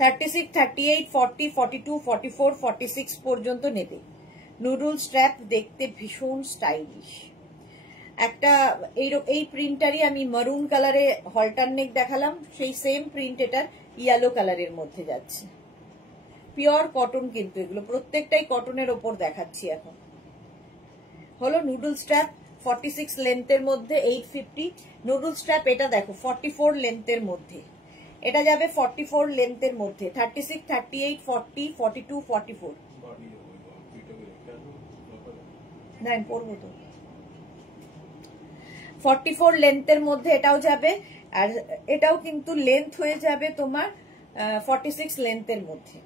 36, 38, 40, 42, 44, 46 পর্যন্ত নেবে। নুডল স্ট্র্যাপ দেখতে ভীষণ স্টাইলিশ। একটা এই প্রিন্টারই আমি মারুন কালারে হলটার নেক দেখালাম, সেই সেম প্রিন্ট এটার ইয়েলো কালারের মধ্যে যাচ্ছে। পিওর কটন কিন্তু এগুলো প্রত্যেকটাই কটনের ওপর দেখাচ্ছি এখন। হলো নুডল স্ট্র্যাপ 46 লেন্থের মধ্যে 850। নুডল স্ট্র্যাপ এটা দেখো 44 লেন্থের মধ্যে, এটা যাবে 44 লেন্থের মধ্যে। 36, 38, 40, 42, 44 না পড়বো তো। 44 লেন্থের মধ্যে এটাও যাবে, আর এটাও কিন্তু লেন্থ হয়ে যাবে তোমার 46 লেন্থের মধ্যে।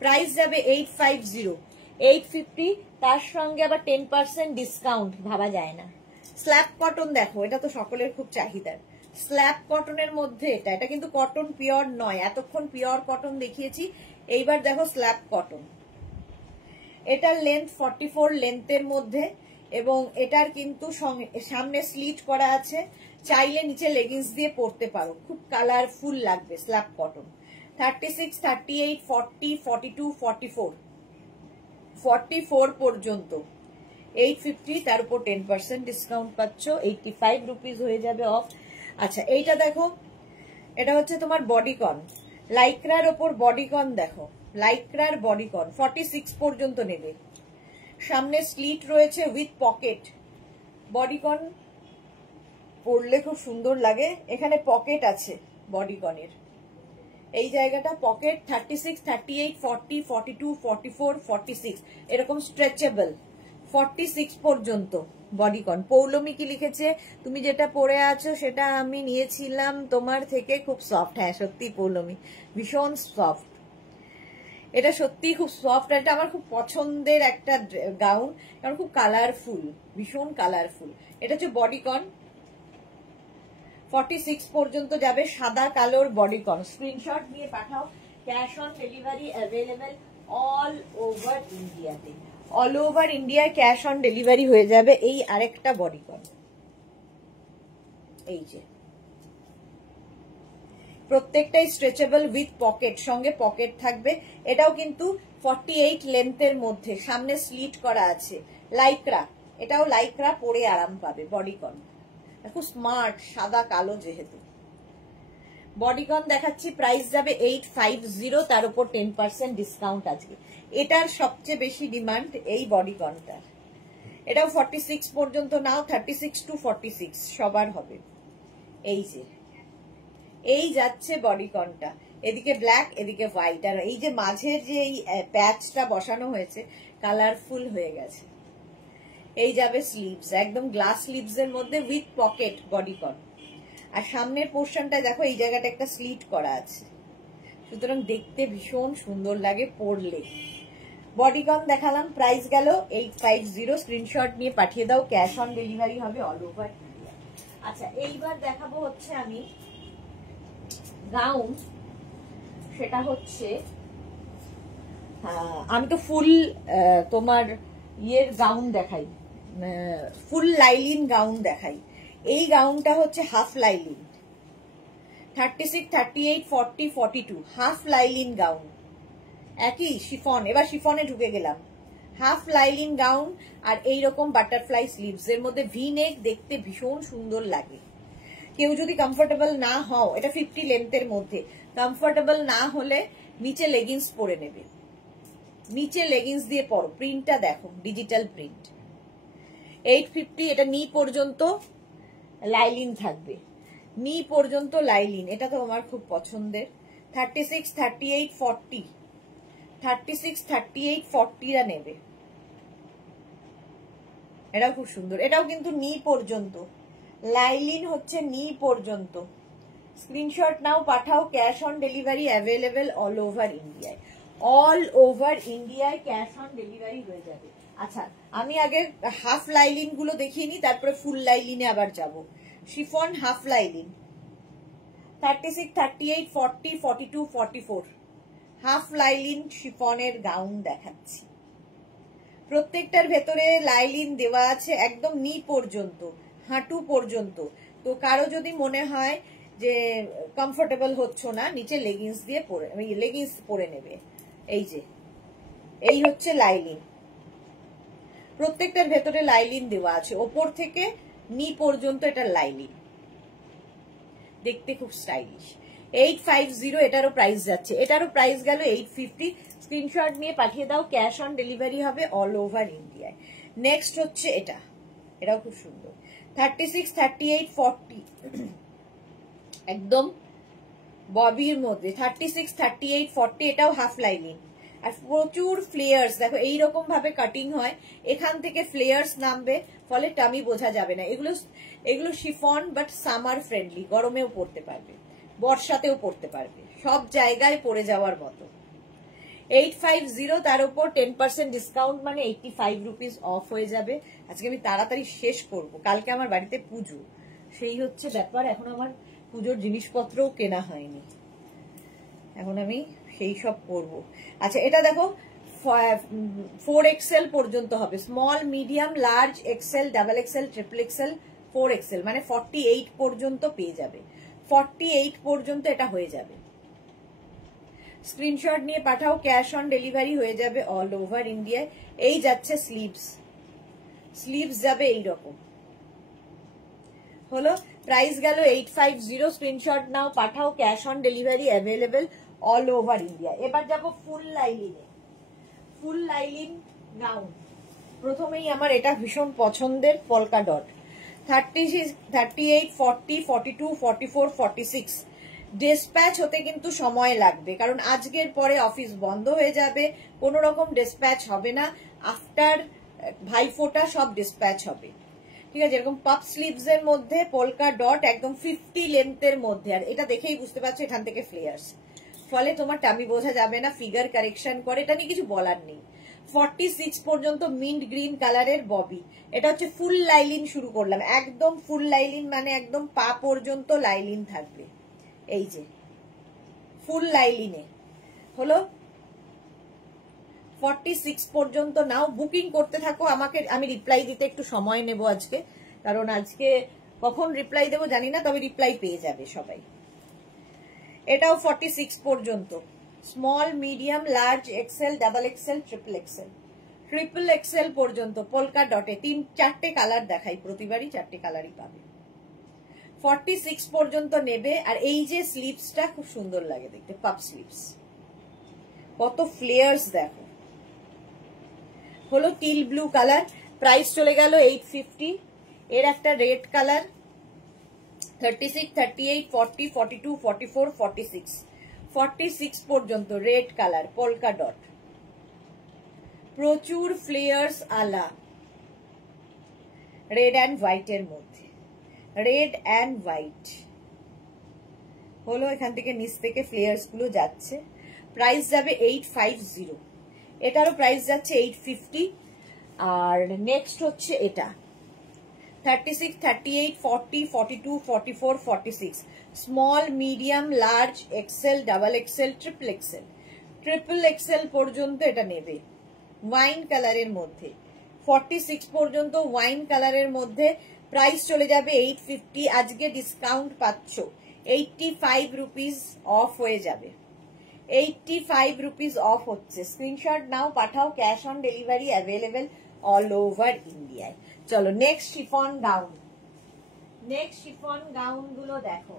প্রাইস যাবে 850, 850, তার সঙ্গে আবার 10% ডিসকাউন্ট, ভাবা যায় না। স্ল্যাব কটন দেখো, এটা তো সকলের খুব চাহিদার। স্ল্যাব কটনের মধ্যে এটা কিন্তু কটন পিওর নয়, এতক্ষণ পিওর কটন দেখিয়েছি, এইবার দেখো স্ল্যাব কটন। এটার লেন্থ 44 লেন্থের মধ্যে, এবং এটার কিন্তু সামনে স্লিট করা আছে, চাইলে নিচে লেগিংস দিয়ে পরতে পারো, খুব কালারফুল লাগবে। স্ল্যাব কটন 36, 38, 40, 42, 44, 44 পর্যন্ত 850, তার উপর 10% ডিসকাউন্ট পাচ্ছ, 85 রুপিস হয়ে যাবে অফ। আচ্ছা এইটা দেখো, এটা হচ্ছে তোমার বডিকন, লাইক্রার ওপর বডিকন দেখো, লাইক্রার বডিকন 46 পর্যন্ত নেবে। সামনে স্লিট রয়েছে উইথ পকেট, বডিকন পরলে খুব সুন্দর লাগে। এখানে পকেট আছে বডিকনের, এই জায়গাটা পকেট। 36, 38, 40, 42, 44, 46 এরকম স্ট্রেচেবল। 46 পর্যন্ত বডিকন। পৌলমি কি লিখেছে, তুমি যেটা পরে আছো সেটা আমি নিয়েছিলাম তোমার থেকে, খুব সফট। হ্যাঁ সত্যি পৌলমি, ভীষণ সফট, এটা সত্যি খুব সফট। এটা আমার খুব পছন্দের একটা গাউন, কারণ খুব কালারফুল, ভীষণ কালারফুল। এটা হচ্ছে বডিকন, 46 পর্যন্ত যাবে, সাদা কালোর বডিকন। স্ক্রিনশট নিয়ে পাঠাও। Cash on delivery available all over ইন্ডিয়াতে, অল ওভার ইন্ডিয়ায় ক্যাশ অন ডেলিভারি হয়ে যাবে। এই আরেকটা বডিকন, এই যে প্রত্যেকটাই স্ট্রেচেবল উইথ পকেট, সঙ্গে পকেট থাকবে। এটাও কিন্তু 48 লেন্থের মধ্যে, সামনে স্লিট করা আছে, লাইক্রা, এটাও লাইক্রা, পরে আরাম পাবে। বডিকন খুব স্মার্ট, সাদা কালো যেহেতু। বডিকন দেখাচ্ছি, প্রাইস যাবে 850, তার উপর 10% ডিসকাউন্ট আজকে। এটার সবচেয়ে বেশি ডিমান্ড এই বডিকনটার। এটাও 46 পর্যন্ত নাও, 36 to 46 সবার হবে। এই যে এই যাচ্ছে বডিকনটা, এদিকে ব্ল্যাক এদিকে হোয়াইট, আর এই যে মাঝের যে এই প্যাচটা বসানো হয়েছে কালারফুল হয়ে গেছে। এই যাবে স্লিভস, একদম গ্লাস স্লিভস এর মধ্যে উইথ পকেট বডিকন। আর সামনের পোর্শনটা দেখো, এই জায়গাটা একটা স্লিট করা আছে, সুতরাং দেখতে ভীষণ সুন্দর লাগে পরলে। বডিকন দেখালাম, প্রাইস গেল 850। স্ক্রিনশট নিয়ে পাঠিয়ে দাও, ক্যাশ অন ডেলিভারি হবে অল ওভার ইন্ডিয়া। আচ্ছা, এইবার দেখাবো হচ্ছে আমি গাউন। সেটা হচ্ছে আমি তো ফুল তোমার ইয়ের গাউন দেখাই, ফুল লাইলিন গাউন দেখাই। এই গাউনটা হচ্ছে half lining, 36, 38, 40, 42 half lining gown, একই শিফন। এবার শিফনে ঢুকে গেলাম। হাফ লাইলিন গাউন আর এইরকম বাটারফ্লাই স্লিভস এর মধ্যে ভি নেক, দেখতে ভীষণ সুন্দর লাগে। কেউ যদি কমফোর্টেবল না হও, এটা 50 লেন্থের মধ্যে, কমফোর্টেবল না হলে নিচে লেগিংস পরে নেবে, নিচে লেগিংস দিয়ে পরো। প্রিন্টটা দেখো, ডিজিটাল প্রিন্ট। 850, এটা নি পর্যন্ত লাইলিন থাকবে, নি পর্যন্ত লাইলিন, এটা তো আমার খুব পছন্দের। 36, 38, 40, 36, 38, 40 নেবে। এটাও খুব সুন্দর, এটাও কিন্তু নি পর্যন্ত লাইলিন, হচ্ছে নি পর্যন্ত। স্ক্রিনশট নাও, পাঠাও, cash on delivery available all over ইন্ডিয়ায়। অল ওভার ইন্ডিয়ায় ক্যাশ অন ডেলিভারি হয়ে যাবে। আচ্ছা, আমি আগে হাফ লাইলিন গুলো দেখিয়ে নি, তারপরে ফুল লাইলিনে আবার যাব। Chiffon half lining 36, 38, 40, 42, 44 half lining শিফনের গাউন দেখাচ্ছি। প্রত্যেকটার ভেতরে লাইলিন দেওয়া আছে একদম নি পর্যন্ত, হাঁটু পর্যন্ত। তো কারো যদি মনে হয় যে কমফোর্টেবল হচ্ছ না, নিচে লেগিংস দিয়ে পরে, লেগিংস পরে নেবে। এই যে এই হচ্ছে লাইলিন, প্রত্যেকটার ভেতরে লাইলিন দেওয়া আছে, ওপর থেকে নি পর্যন্ত এটা লাইলিন, দেখতে খুব স্টাইলিশ। 850, এটারও প্রাইস যাচ্ছে, এটারও প্রাইস গেল 850। স্ক্রিনশট নিয়ে পাঠিয়ে দাও, ক্যাশ অন ডেলিভারি হবে অল ওভার ইন্ডিয়ায়। নেক্সট হচ্ছে এটা, এটাও খুব সুন্দর, 36, 38, 40 একদম ববির মধ্যে, 36, 38, 40 এটাও হাফ লাইলিন। আর প্রচুর ফ্লেয়ার্স দেখো, এইরকম ভাবে কাটিং হয়, এখান থেকে ফ্লেয়ার্স নামবে, ফলে টামি বোঝা যাবে না। এগুলো শিফন, বাট সামার ফ্রেন্ডলি, গরমেও পরতে পারবে, বর্ষাতেও পরতে পারবে, সব জায়গায় পরে যাওয়ার মতো। 850, তার উপর 10% ডিসকাউন্ট, মানে 85 রুপিস অফ হয়ে যাবে। আজকে আমি তাড়াতাড়ি শেষ করব, কালকে আমার বাড়িতে পুজো, সেই হচ্ছে ব্যাপার। এখন আমার পুজোর জিনিসপত্রও কেনা হয়নি, এখন আমি সেই সব করবো। আচ্ছা, এটা দেখো 4XL পর্যন্ত হবে, small, medium, large, XL, double XL, triple XL, 4XL, মানে 48 পর্যন্ত পেয়ে যাবে। 48 পর্যন্ত এটা হয়ে যাবে। স্ক্রিনশট নিয়ে পাঠাও, ক্যাশ অন ডেলিভারি হয়ে যাবে অল ওভার ইন্ডিয়ায়। এই যাচ্ছে স্লিভস, স্লিভস যাবে এইরকম, হলো। প্রাইস গেল 850। স্ক্রিনশট নাও, পাঠাও, cash on delivery available all over India. এবার যাব ফুল লাইলিনে, ফুল লাইলিন গাউন। প্রথমেই আমার এটা ভীষণ পছন্দের, পলকা ডট। 36, 38, 40, 42, 44, 46 ডিসপ্যাচ হতে কিন্তু সময় লাগবে, কারণ আজকের পরে অফিস বন্ধ হয়ে যাবে, কোনো রকম ডিসপ্যাচ হবে না। আফটার ভাইফোঁটা সব ডিসপ্যাচ হবে, ঠিক আছে। এরকম পাপ স্লিভস এর মধ্যে পলকা ডট, একদম 50 লেন্থের মধ্যে। আর এটা দেখেই বুঝতে পারছো এখান থেকে ফ্লেয়ার্স, ফলে তোমার টামি বোঝা যাবে না, ফিগার কারেকশন করে, এটা নিয়ে কিছু বলার নেই। 46 পর্যন্ত মিন্ট গ্রিন কালারের ববি। এটা হচ্ছে ফুল লাইলিন শুরু করলাম, একদম ফুল লাইলিন, মানে একদম পা পর্যন্ত লাইলিন থাকবে। এই যে ফুল লাইলিনে হলো 46 পর্যন্ত নাও, বুকিং করতে থাকো। আমাকে, আমি রিপ্লাই দিতে একটু সময় নেব আজকে, কারণ আজকে কখন রিপ্লাই দেবো জানি না, তবে রিপ্লাই পেয়ে যাবে সবাই। এটাও 46 পর্যন্ত, small, medium, large, XL, double XL, triple XL, triple XL পর্যন্ত পলকা ডটে। 3-4টে কালার দেখাই, প্রতিবারই 4টে কালারই পাবে। 46 পর্যন্ত নেবে। আর এই যে স্লিভসটা খুব সুন্দর লাগে দেখতে, পাপ স্লিভস, কত ফ্লেয়ার্স দেখো। হলো টিল ব্লু কালার, প্রাইস চলে গেল 850। এর একটা রেড কালার 36, 38, 40, 42, 44, 46, 46 পর্যন্ত রেড কালার পোলকা ডট, প্রচুর ফ্লেয়ার্স আলা, রেড অ্যান্ড হোয়াইটের মধ্যে, রেড অ্যান্ড হোয়াইট হলো। এখান থেকে নিচ থেকে ফ্লেয়ার্স গুলো যাচ্ছে। প্রাইস যাবে 850, এটারও প্রাইস যাচ্ছে 850। আর নেক্সট হচ্ছে এটা 36, 38, 40, 42, 44, 46, small, medium, large, XL, double XL, triple XL, triple XL পর্যন্ত এটা নেবে। ওয়াইন কালারের মধ্যে 46 পর্যন্ত ওয়াইন কালারের মধ্যে। প্রাইস চলে যাবে 850। আজকে ডিসকাউন্ট পাচ্ছ 85 রুপিস অফ হয়ে যাবে, 85 রুপিস অফ হচ্ছে। স্ক্রিনশট নাও, পাঠাও, cash on delivery available all over ইন্ডিয়ায়। চলো next chiffon gown, next chiffon gown গুলো দেখো,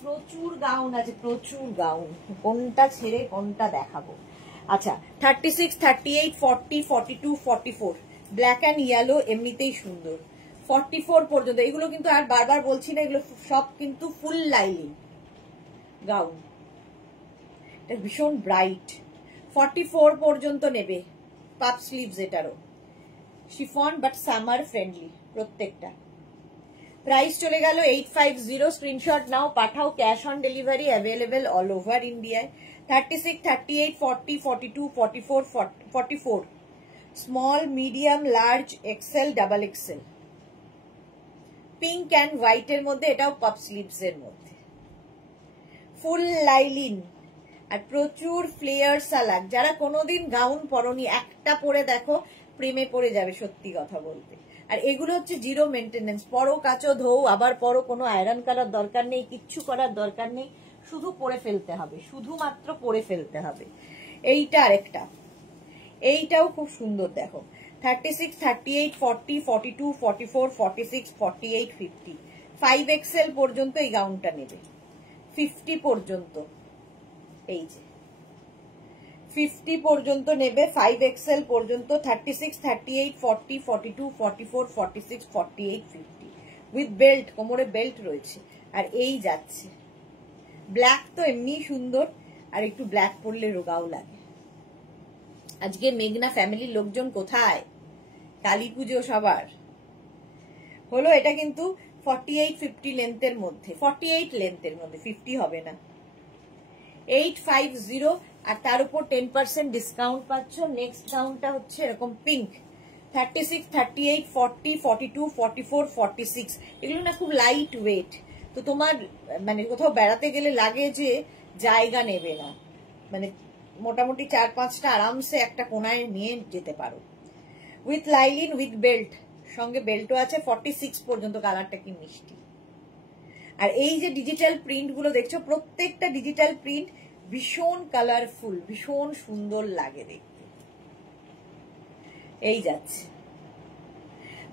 প্রচুর গাউন আছে, প্রচুর গাউন, কোনটা ছেড়ে কোনটা দেখাবো। আচ্ছা 36, 38, 40, 42, 44, ব্ল্যাক অ্যান্ড ইয়েলো এমনিতেই সুন্দর। 44 পর্যন্ত, এগুলো কিন্তু আর বারবার বলছি না, এগুলো সব কিন্তু ফুল লাইলিং গাউন, এটা ভীষণ ব্রাইট। 44 পর্যন্ত নেবে, পাপ স্লিভস, এটারও শিফন বাট সামার ফ্রেন্ডলি প্রত্যেকটা। প্রাইস চলে গেল 850। স্ক্রিনশট নাও, পাঠাও, cash on delivery available all over ইন্ডিয়ায়। 36, 38, 40, 42, 44, 44, small, medium, large, XL, double XL, pink and হোয়াইটের মধ্যে, এটাও পাপ স্লিভস এর মধ্যে, ফুল লাইলিন আর প্রচুর ফ্লেয়ার্স আলাগ। যারা কোনোদিন গাউন পরনি, একটা পরে দেখো প্রেমে পড়ে যাবে, সত্যি কথা বলতে। আর এগুলো হচ্ছে জিরো মেনটেনেন্স, পরো, কাচো, ধোও, আবার পরো, কোনো আয়রন করার দরকার নেই, কিচ্ছু করার দরকার নেই, শুধু পরে ফেলতে হবে, শুধুমাত্র পরে ফেলতে হবে। এইটা আরেকটা, এইটাও খুব সুন্দর দেখো, 36, 38, 40, 42, 44, 46, 48, 50, 5XL পর্যন্ত এই গাউনটা নেবে, 50 পর্যন্ত, এই যে 50 পর্যন্ত নেবে, 5XL পর্যন্ত, 36, 38, 40, 42, 44, 46, 48, 50, উইথ বেল্ট, কোমরে বেল্ট রয়েছে। আর এই যাচ্ছে ব্ল্যাক, তো এমনি সুন্দর, আর একটু ব্ল্যাক পরলে রোগাও লাগে। আজকে মেঘনা ফ্যামিলির লোকজন কোথায়? কালী পুজো সবার হলো। এটা কিন্তু 48, 50 লেন্থের মধ্যে, 48 লেন্থের মধ্যে, 50 হবে না। 850, আর তার উপর 10% ডিসকাউন্ট পাচ্ছ। নেক্সট গাউনটা হচ্ছে এরকম পিঙ্ক, 36, 38, 40, 42, 44, 46, এগুলো না খুব লাইট ওয়েট, তো তোমার মানে কোথাও বেড়াতে গেলে লাগে যে জায়গা নেবে না, মানে মোটামুটি 4-5টা আরামসে একটা কোনায় নিয়ে যেতে পারো। উইথ লাইলিন, উইথ বেল্ট, সঙ্গে বেল্টও আছে। 46 পর্যন্ত, কালারটা কি মিষ্টি। আর এই যে ডিজিটাল প্রিন্ট গুলো দেখছো, প্রত্যেকটা ডিজিটাল প্রিন্ট ভীষণ কালারফুল, ভীষণ সুন্দর লাগে দেখতে। এই যাচ্ছে,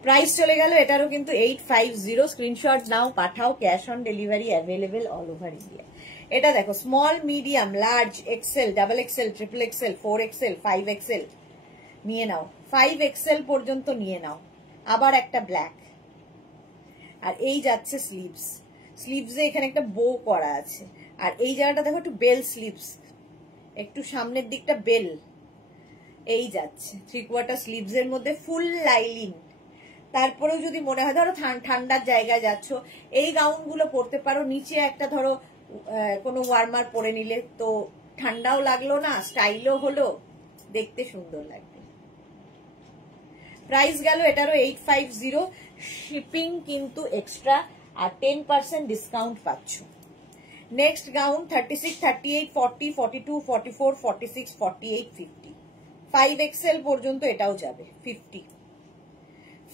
প্রাইস চলে গেল এটারও কিন্তু 850। স্ক্রিনশট নাও, পাঠাও, cash on delivery available all over India. এটা দেখো, small, medium, large, XL, double XL, triple XL, 4XL, 5XL নিয়ে নাও, 5XL পর্যন্ত নিয়ে নাও। আবার একটা ব্ল্যাক। আর এই যাচ্ছে স্লিভস, স্লিভসে এখানে একটা বো করা আছে, আর এই জায়গাটা দেখো একটু বেল স্লিভস, একটু সামনের দিকটা বেল। এই যাচ্ছে 3/4 স্লিভস এর মধ্যে, ফুল লাইলিন। তারপরেও যদি মনে হয় ধরো ঠান্ডার জায়গায় যাচ্ছ, এই গাউন গুলো পরতে পারো। নিচে একটা ধরো কোনো ওয়ার্মার পরে নিলে তো ঠান্ডাও লাগলো না, স্টাইলও হলো, দেখতে সুন্দর লাগবে। প্রাইস গেল এটারও 850। শিপিং কিন্তু এক্সট্রা, আর 10% ডিসকাউন্ট পাচ্ছ। নেক্সট গাউন 36, 38, 40, 42, 44, 46, 48, 50, 5XL পর্যন্ত এটাও যাবে।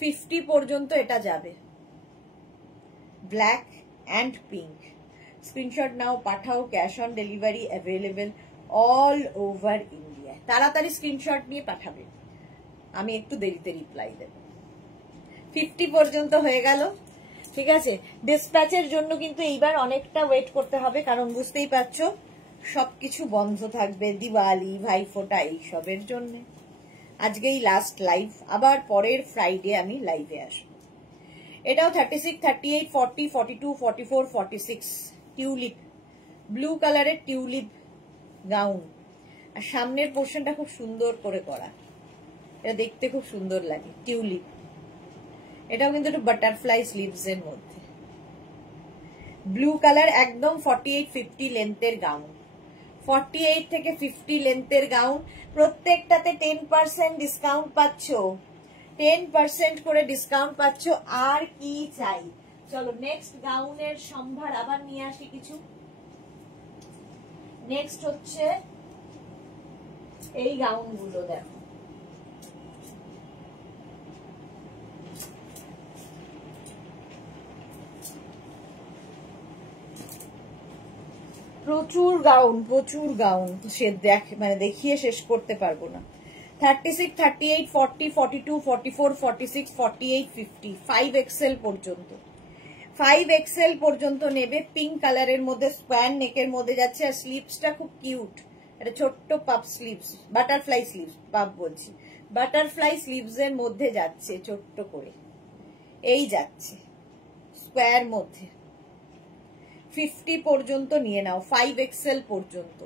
50 পর্যন্ত এটা যাবে, ব্ল্যাক অ্যান্ড পিঙ্ক। স্ক্রিনশট নাও, পাঠাও, cash on delivery available all over India. তাড়াতাড়ি স্ক্রিনশট নিয়ে পাঠাবে, আমি একটু দেরিতে রিপ্লাই দেব। 50 পর্যন্ত হয়ে গেল। ঠিক আছে, ডিসপ্যাচের জন্য কিন্তু এইবার অনেকটা ওয়েট করতে হবে, কারণ বুঝতেই পারছো সবকিছু বন্ধ থাকবে, দিওয়ালি, ভাইফোঁটা এইসবের জন্য। আজকেই লাস্ট লাইভ, আবার পরের ফ্রাইডে আমি লাইভে আসবো। এটাও 36, 38, 40, 42, 44, 46 টিউলিপ, ব্লু কালারের টিউলিপ গাউন। আর সামনের পোর্শনটা খুব সুন্দর করে করা, এটা দেখতে খুব সুন্দর লাগে, টিউলিপ। এটাও কিন্তু একটু বাটারফ্লাই স্লিভস এর মধ্যে, ব্লু কালার, একদম 48, 50 লেন্থের গাউন। 48 থেকে 50 লেন্থের গাউন, প্রত্যেকটাতে 10% ডিসকাউন্ট পাচ্ছ, 10% করে ডিসকাউন্ট পাচ্ছ। আর কি চাই? চলো নেক্সট গাউনের সম্ভার আবার নিয়ে আসি কিছু। নেক্সট হচ্ছে এই গাউনগুলো, দেখো প্রচুর গাউন, প্রচুর গাউন, সে মানে দেখিয়ে শেষ করতে পারবো না। 36, 38, 40, 42, 44, 46, 48, 50, 5XL পর্যন্ত, 5XL পর্যন্ত নেবে। পিঙ্ক কালারের মধ্যে স্কোয়ার নেকের মধ্যে যাচ্ছে, আর স্লিভসটা খুব কিউট, এটা ছোট্ট পাপ স্লিভস, বাটারফ্লাই স্লিভস, পাপ বলছি, বাটারফ্লাই স্লিভস এর মধ্যে যাচ্ছে ছোট্ট করে, এই যাচ্ছে স্কোয়ার মধ্যে। 50 পর্যন্ত নিয়ে নাও, 5XL পর্যন্ত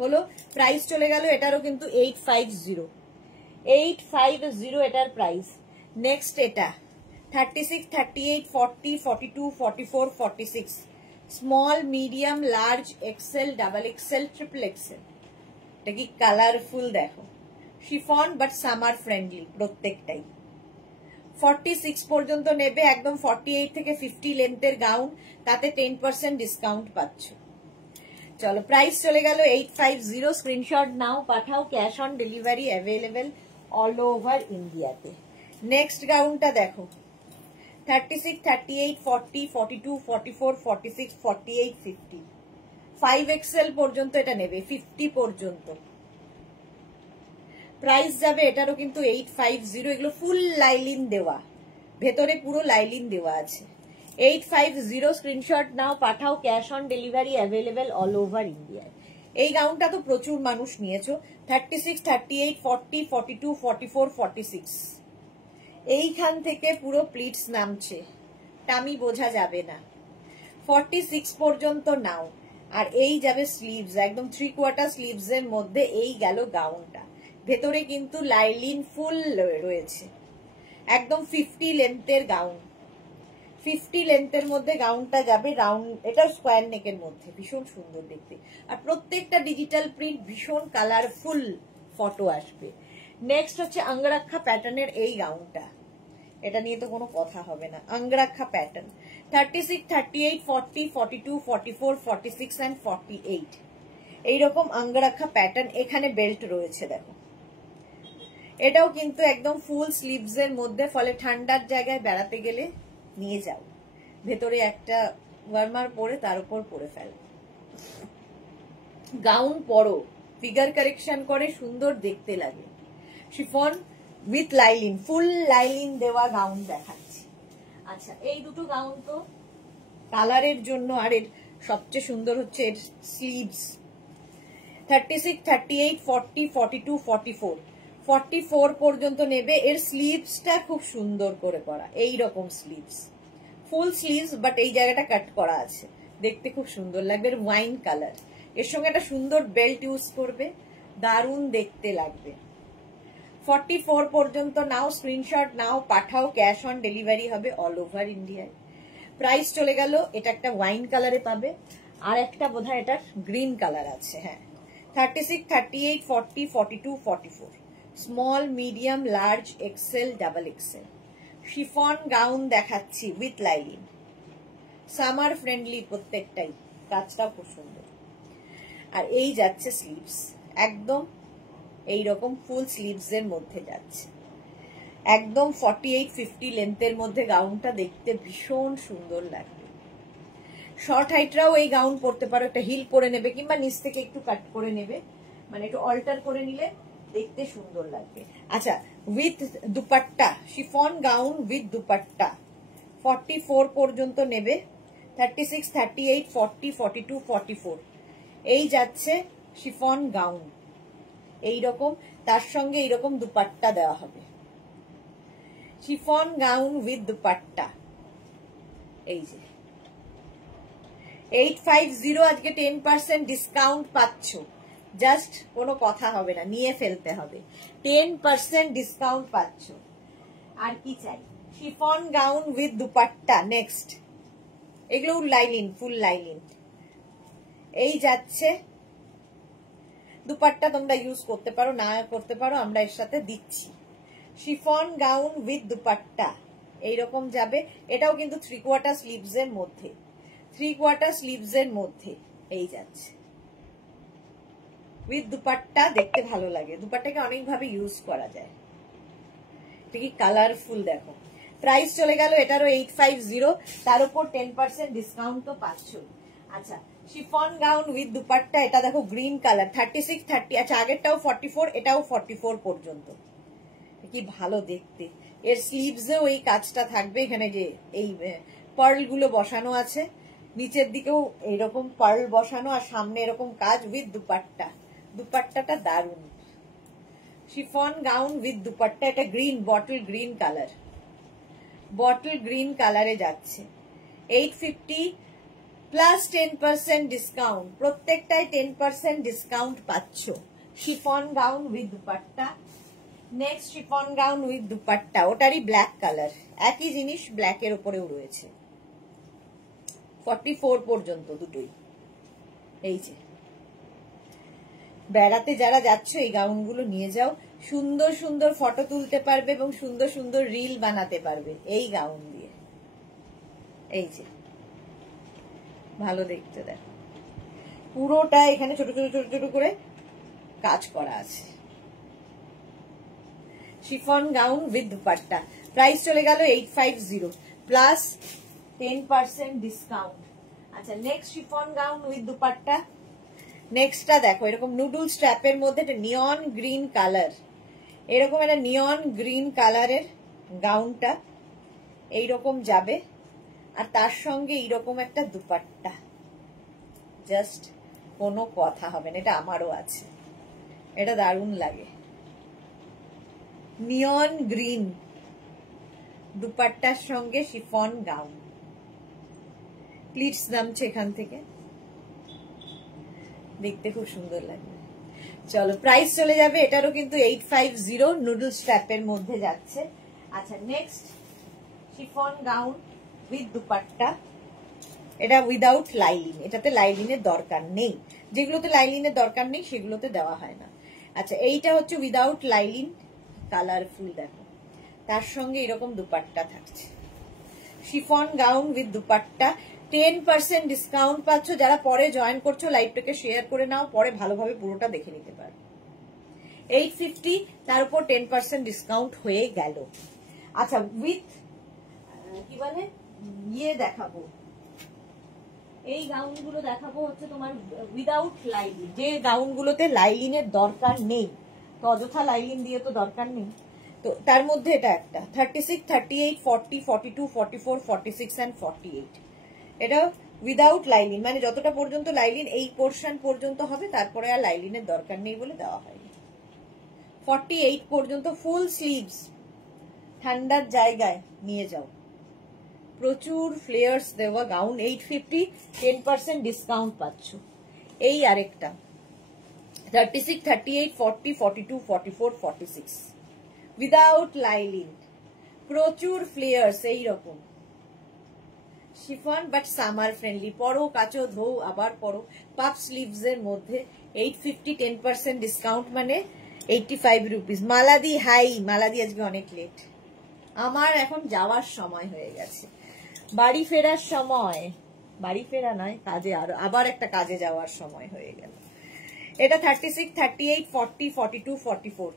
হলো। প্রাইস চলে গেল, এটারও কিন্তু 850, 850 এটার প্রাইস। নেক্সট এটা 36, 38, 40, 42, 44, 46 small, medium, large, XL, double XL, triple XL. এটা কি কালারফুল দেখো, শিফন বাট সামার ফ্রেন্ডলি প্রত্যেকটাই। 46 পর্যন্ত নেবে, একদম 48 থেকে 50 লেন্থের গাউন, তাতে 10% ডিসকাউন্ট পাচ্ছ। চলো প্রাইস চলে গেল 850, স্ক্রিনশট নাও, পাঠাও, cash on delivery available all over ইন্ডিয়াতে। নেক্সট গাউনটা দেখো 36, 38, 40, 42, 44, 46, 48, 50, 5XL পর্যন্ত এটা নেবে, 50 পর্যন্ত প্রাইস যাবে। এটারও কিন্তু 850, এগুলো ফুল লাইলিন দেওয়া, ভেতরে পুরো লাইলিন দেওয়া আছে। 850, স্ক্রিনশট নাও, পাঠাও, cash on delivery available all over ইন্ডিয়ায়। এই গাউনটা তো প্রচুর মানুষ নিয়েছো। 36, 38, 40, 42, 44, 46 এইখান থেকে পুরো প্লিটস নামছে, টামি বোঝা যাবে না। 46 পর্যন্ত নাও, আর এই যাবে স্লিভস, একদম 3/4 স্লিভস এর মধ্যে এই গেল গাউনটা। ভেতরে কিন্তু লাইলিন ফুল রয়েছে, একদম 50 লেন্থের গাউন, 50 লেন্থের মধ্যে গাউনটা যাবে। রাউন্ড, এটা স্কোয়ার নেকের মধ্যে, ভীষণ সুন্দর দেখতে, আর প্রত্যেকটা ডিজিটাল প্রিন্ট, ভীষণ কালারফুল ফটো আসবে। নেক্সট হচ্ছে অঙ্গরাক্ষা প্যাটার্নের এই গাউনটা, এটা নিয়ে তো কোনো কথা হবে না, অঙ্গরাক্ষা প্যাটার্ন। 36, 38, 40, 42, 44, 46 and 48 এইরকম অঙ্গরাক্ষা প্যাটার্ন। এখানে বেল্ট রয়েছে দেখো, এটাও কিন্তু একদম ফুল স্লিভস এর মধ্যে, ফলে ঠান্ডার জায়গায় বেড়াতে গেলে নিয়ে যাও, ভেতরে একটা ওয়ার্মার পরে তার উপর পরে ফেলো। গাউন পরো, ফিগার কারেকশন করে, সুন্দর দেখতে লাগে। Chiffon with lining, full lining দেওয়া গাউন দেখাচ্ছি। আচ্ছা, এই দুটো গাউন তো কালারের জন্য, আর এর সবচেয়ে সুন্দর হচ্ছে এর স্লিভস। 36, 38, 40, 42, 44, 44 পর্যন্ত নেবে। এর স্লিভসটা খুব সুন্দর করে করা, এই রকম স্লিভস, ফুল স্লিভস, বাট এই জায়গাটা কাট করা আছে, দেখতে খুব সুন্দর লাগবে। এর ওয়াইন কালার, এর সঙ্গে একটা সুন্দর বেল্ট ইউজ করবে, দারুণ দেখতে লাগবে। 44 পর্যন্ত নাও, স্ক্রিনশট নাও, পাঠাও, ক্যাশ অন ডেলিভারি হবে অল ওভার ইন্ডিয়ায়। প্রাইস চলে গেল, এটা একটা ওয়াইন কালারে পাবে, আর একটা বোধহয় এটার গ্রিন কালার আছে। হ্যাঁ, 36, 38, 40, 42, 44 small, medium, large, XL, double XL. Chiffon gown দেখাচ্ছি উইথ লাইলিন, সামার ফ্রেন্ডলি প্রত্যেকটাই, কাজটাও খুব সুন্দর। আর এই যাচ্ছে স্লিভস, একদম এইরকম ফুল স্লিভস এর মধ্যে যাচ্ছে, একদম 48, 50 লেন্থের মধ্যে গাউনটা দেখতে ভীষণ সুন্দর লাগবে। শর্ট হাইটরাও এই গাউন পরতে পারো, একটা হিল পরে নেবে, কিংবা নিচ থেকে একটু কাট করে নেবে, মানে একটু অল্টার করে নিলে দেখতে সুন্দর লাগবে। আচ্ছা, with dupatta, chiffon gown with dupatta, 44 পর্যন্ত নেবে, 36, 38, 40, 42, 44 এই যাচ্ছে শিফন গাউন। এইরকম তার সঙ্গে এইরকম দুপাট্টা দেওয়া হবে, শিফন গাউন উইথ দুপাট্টা। এই যে 850 আজকে 10% ডিসকাউন্ট পাচ্ছ, জাস্ট কোনো কথা হবে না, নিয়ে ফেলতে হবে। 10% ডিসকাউন্ট পাচ্ছ। আর কি চাই? Chiffon gown with dupatta. Next এগুলো লাইনিন, ফুল লাইনিন। এই যাচ্ছে দুপাট্টা, তোমরা ইউজ করতে পারো না করতে পারো, আমরা এর সাথে দিচ্ছি। শিফন গাউন উইথ দুপাট্টা এইরকম যাবে। এটাও কিন্তু 3/4 স্লিভস এর মধ্যে, 3/4 স্লিভস এর মধ্যে এই যাচ্ছে উইথ দুপাট্টা। দেখতে ভালো লাগে, দুপাট্টাকে অনেকভাবে ইউজ করা যায়। কি কালারফুল দেখো। প্রাইস চলে গেল এটারও 850, তার উপর 10% ডিসকাউন্ট তো পাচ্ছ। আচ্ছা, শিফন গাউন উইথ দুপাট্টা, এটা দেখো গ্রিন কালার, 36, 30। আচ্ছা, আগেরটাও 44, এটাও 44 পর্যন্ত। কি ভালো দেখতে। এর স্লিভসেও এই কাজটা থাকবে, এখানে যে এই পার্ল গুলো বসানো আছে, নিচের দিকেও এইরকম পার্ল বসানো, আর সামনে এরকম কাজ উইথ দুপাট্টা। দুপাট্টাটা দারুন। শিফন গাউন উইথ দুপাট্টা, এটা green, bottle green colour, bottle green কালারে যাচ্ছে। 850 প্লাস 10% ডিসকাউন্ট, প্রত্যেকটাই 10% ডিসকাউন্ট পাচ্ছ। Chiffon gown with dupatta. Next chiffon gown with dupatta, ওটারই ব্ল্যাক কালার, একই জিনিস ব্ল্যাকের উপরেও রয়েছে। 44 পর্যন্ত দুটোই। এই যে বেড়াতে যারা যাচ্ছ এই গাউনগুলো নিয়ে যাও, সুন্দর সুন্দর ফটো তুলতে পারবে এবং সুন্দর সুন্দর রিল বানাতে পারবে এই গাউন দিয়ে। এই যে ভালো দেখতে দেখো, পুরোটা এখানে ছোট ছোট ছোট ছোট করে কাজ করা আছে। Chiffon gown with dupatta, price চলে গেল 850 প্লাস 10% ডিসকাউন্ট। আচ্ছা, next chiffon gown with dupatta. নেক্সটটা দেখো, এরকম নুডল স্ট্র্যাপের মধ্যে একটা নিয়ন গ্রিন কালার, এরকম একটা নিয়ন গ্রিন কালারের গাউনটা এইরকম যাবে, আর তার সঙ্গে এইরকম একটা দুপাট্টা। জাস্ট কোনো কথা হবে না, এটা আমারও আছে, এটা দারুণ লাগে। নিয়ন গ্রিন দুপাট্টার সঙ্গে শিফন গাউন, প্লিটস নামছে এখান থেকে, দেখতে খুব সুন্দর লাগবে। চলো, প্রাইস চলে যাবে এটারও কিন্তু 850, নুডল স্ট্র্যাপের মধ্যে যাচ্ছে। আচ্ছা, next chiffon gown with dupatta, এটা উইদাউট লাইলিন, এটাতে লাইলিনের দরকার নেই, যেগুলোতে লাইলিনের দরকার নেই সেগুলোতে দেওয়া হয় না। আচ্ছা, এইটা হচ্ছে উইদাউট লাইলিন, কালারফুল দেখো, তার সঙ্গে এরকম দুপাট্টা থাকছে। Chiffon gown with dupatta, 10% discount পাচ্ছ। যারা পরে জয়েন করছো লাইভটাকে শেয়ার করে নাও, পরে ভালোভাবে পুরোটা দেখে নিতে পারো। 850, তার উপর 10% ডিসকাউন্ট হয়ে গেল। আচ্ছা, উইথ কি বলে ইয়ে দেখাবো, এই গাউনগুলো দেখাবো হচ্ছে তোমার উইদাউট লাইলিন, যে গাউনগুলোতে লাইলিনের দরকার নেই, তো অযথা লাইলিন দিয়ে তো দরকার নেই, তো তার মধ্যে এটা একটা 36, 38, 40, 42, 44, 46 and 48। এটা উইদাউট লাইলিন, মানে যতটা পর্যন্ত লাইলিন এই পোর্শন পর্যন্ত হবে, তারপরে আর লাইলিনের দরকার নেই বলে দেওয়া হয়নি। 48 পর্যন্ত ফুল স্লিভস, ঠান্ডার জায়গায় নিয়ে যাও। প্রচুর ফ্লেয়ার্স দেওয়া গাউন, 850, 10% ডিসকাউন্ট পাচ্ছ। এই আরেকটা 36, 38, 40, 42, 44, 46 উইদাউট লাইলিন, প্রচুর ফ্লেয়ার্স এইরকম শিফন, বাট সামার ফ্রেন্ডলি, পরো কাচো ধো আবার পরো, পাপ স্লিভস এর মধ্যে। 850, 10% ডিসকাউন্ট মানে 85 রুপিস। মালাদি, হাই মালাদি, আজকে অনেক লেট, আমার এখন যাওয়ার সময় হয়ে গেছে, বাড়ি ফেরার সময়, বাড়ি ফেরা নয়, কাজে আবার একটা কাজে যাওয়ার সময় হয়ে গেল। এটা 36, 38, 40, 42, 44,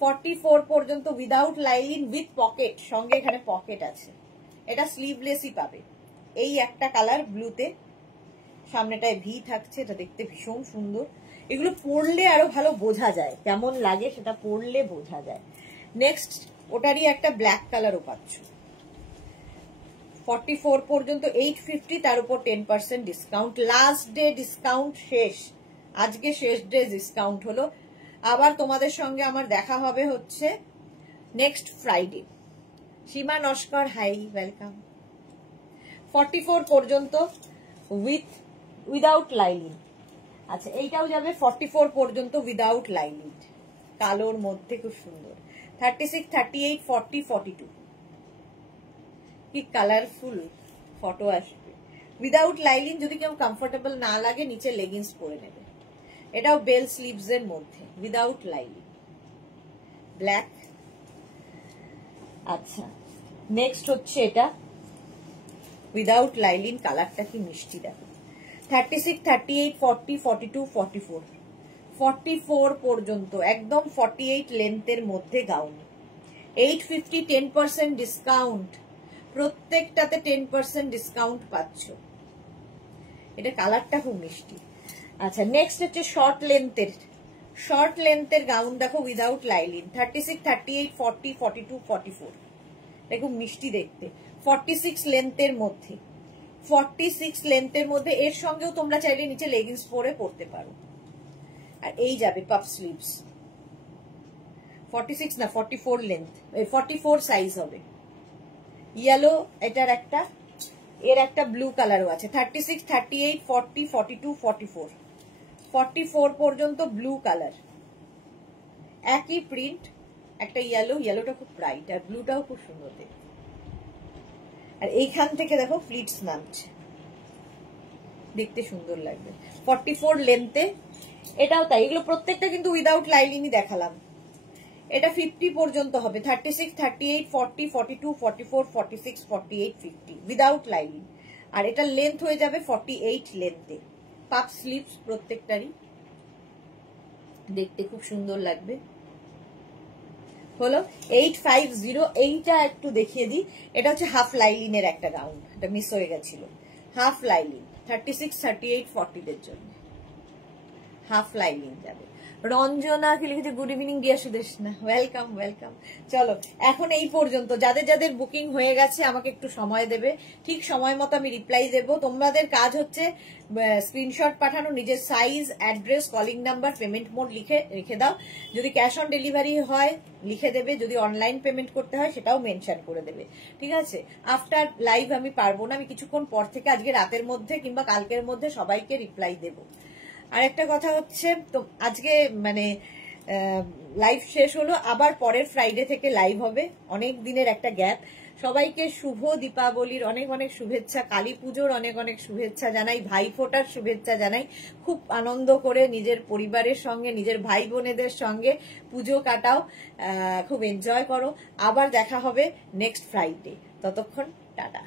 44 পর্যন্ত উইদাউট লাইলিন উইথ পকেট, সঙ্গে এখানে পকেট আছে। এটা স্লিভলেসই পাবে। এই একটা কালার ব্লুতে, সামনেটায় ভি থাকছে, এটা দেখতে ভীষণ সুন্দর। এগুলো পরলে আরো ভালো বোঝা যায়, কেমন লাগে সেটা পরলে বোঝা যায়। নেক্সট ওটারই একটা ব্ল্যাক কালারও পাচ্ছ, 44 পর্যন্ত 850, তার উপর 10% ডিসকাউন্ট। লাস্ট ডে ডিসকাউন্ট শেষ, আজকে শেষ ডে ডিসকাউন্ট হলো। আবার তোমাদের সঙ্গে আমার দেখা হবে হচ্ছে নেক্সট ফ্রাইডে। সীমা নস্কর, হাই, ওয়েলকাম। 44 পর্যন্ত উইদাউট লাইনিং। আচ্ছা, এইটাও যাবে 44 পর্যন্ত উইদাউট লাইনিং, কালোর মধ্যে খুব সুন্দর। 36, 38, 40, 42, কি কালারফুল ফটো আসবে। উইদাউট লাইনিং, যদি কেউ কমফোর্টেবল না লাগে নিচে লেগিংস পরে নেবে। এটাও বেল স্লিভস এর মধ্যে উইদাউট লাইনিং, ব্ল্যাক। আচ্ছা, নেক্সট হচ্ছে এটা উইদাউট লাইনিং, কালারটা কি মিষ্টি দেখো। 36, 38, 40, 42, 44, 44 পর্যন্ত একদম 48 লেন্থের মধ্যে গাউন। 850, 10% ডিসকাউন্ট, প্রত্যেকটাতে 10% ডিসকাউন্ট পাচ্ছ। এটা কালারটা খুব মিষ্টি। আচ্ছা, নেক্সট হচ্ছে শর্ট লেন্থের গাউন দেখো উইদাউট লাইনিং। 36, 38, 40, 42, 44, এটা খুব মিষ্টি দেখতে। 46 লেন্থের মধ্যে, 46 লেন্থের মধ্যে, এর সঙ্গেও তোমরা চাইলে নিচে লেগিংস পরে পরতে পারো। আর এই যাবে পাফ স্লিভস। 46 না 44 লেন্থ, 44 সাইজ হবে। ইয়েলো, এটার একটা, এর একটা ব্লু কালারও আছে। 36, 38, 40, 42, 44, 44 পর্যন্ত ব্লু কালার, একই প্রিন্ট, একটা ইয়েলোটা খুব ব্রাইট, আর ব্লুটাও খুব সুন্দর দেখতে। আর এইখান থেকে দেখো প্লিটস নামছে, দেখতে সুন্দর লাগবে। 44 লেন্থে, এটাও তাই। এগুলো প্রত্যেকটা কিন্তু উইদাউট লাইনিংই দেখালাম। এটা 50 পর্যন্ত হবে। 36, 38, 40, 42, 44, 46, 48, 50 উইদাউট লাইনিং। আর এটা লেন্থ হয়ে যাবে 48 লেন্থে। পাপ স্লিভস প্রত্যেকটারই, দেখতে খুব সুন্দর লাগবে। হলো 850। এইটা একটু দেখিয়ে দিই, এটা হচ্ছে হাফ লাইলিনের একটা গাউন, এটা মিস হয়ে গেছিল। হাফ লাইলিন 36, 38, 40 দের জন্য হাফ লাইলিন যাবে। রঞ্জনা কি লিখেছে, good evening deer Sudeshna, welcome welcome. চলো, এখন এই পর্যন্ত। যাদের যাদের বুকিং হয়ে গেছে আমাকে একটু সময় দেবে, ঠিক সময় মতো আমি রিপ্লাই দেবো। তোমাদের কাজ হচ্ছে স্ক্রিনশট পাঠানো, নিজের size, address, calling number, payment mode লিখে রেখে দাও। যদি ক্যাশ অন ডেলিভারি হয় লিখে দেবে, যদি অনলাইন পেমেন্ট করতে হয় সেটাও মেনশন করে দেবে, ঠিক আছে? আফটার লাইভ আমি পারবো না, আমি কিছুক্ষণ পর থেকে আজকে রাতের মধ্যে কিংবা কালকের মধ্যে সবাইকে রিপ্লাই দেবো। আরেকটা কথা হচ্ছে, তো আজকে মানে লাইভ শেষ হলো, আবার পরের ফ্রাইডে থেকে লাইভ হবে। অনেক দিনের একটা গ্যাপ। সবাইকে শুভ দীপাবলির অনেক অনেক শুভেচ্ছা, কালী পুজোর অনেক অনেক শুভেচ্ছা জানাই, ভাইফোঁটার শুভেচ্ছা জানাই। খুব আনন্দ করে নিজের পরিবারের সঙ্গে, নিজের ভাই বোনেদের সঙ্গে পুজো কাটাও, খুব এনজয় করো। আবার দেখা হবে নেক্সট ফ্রাইডে, ততক্ষণ টাটা।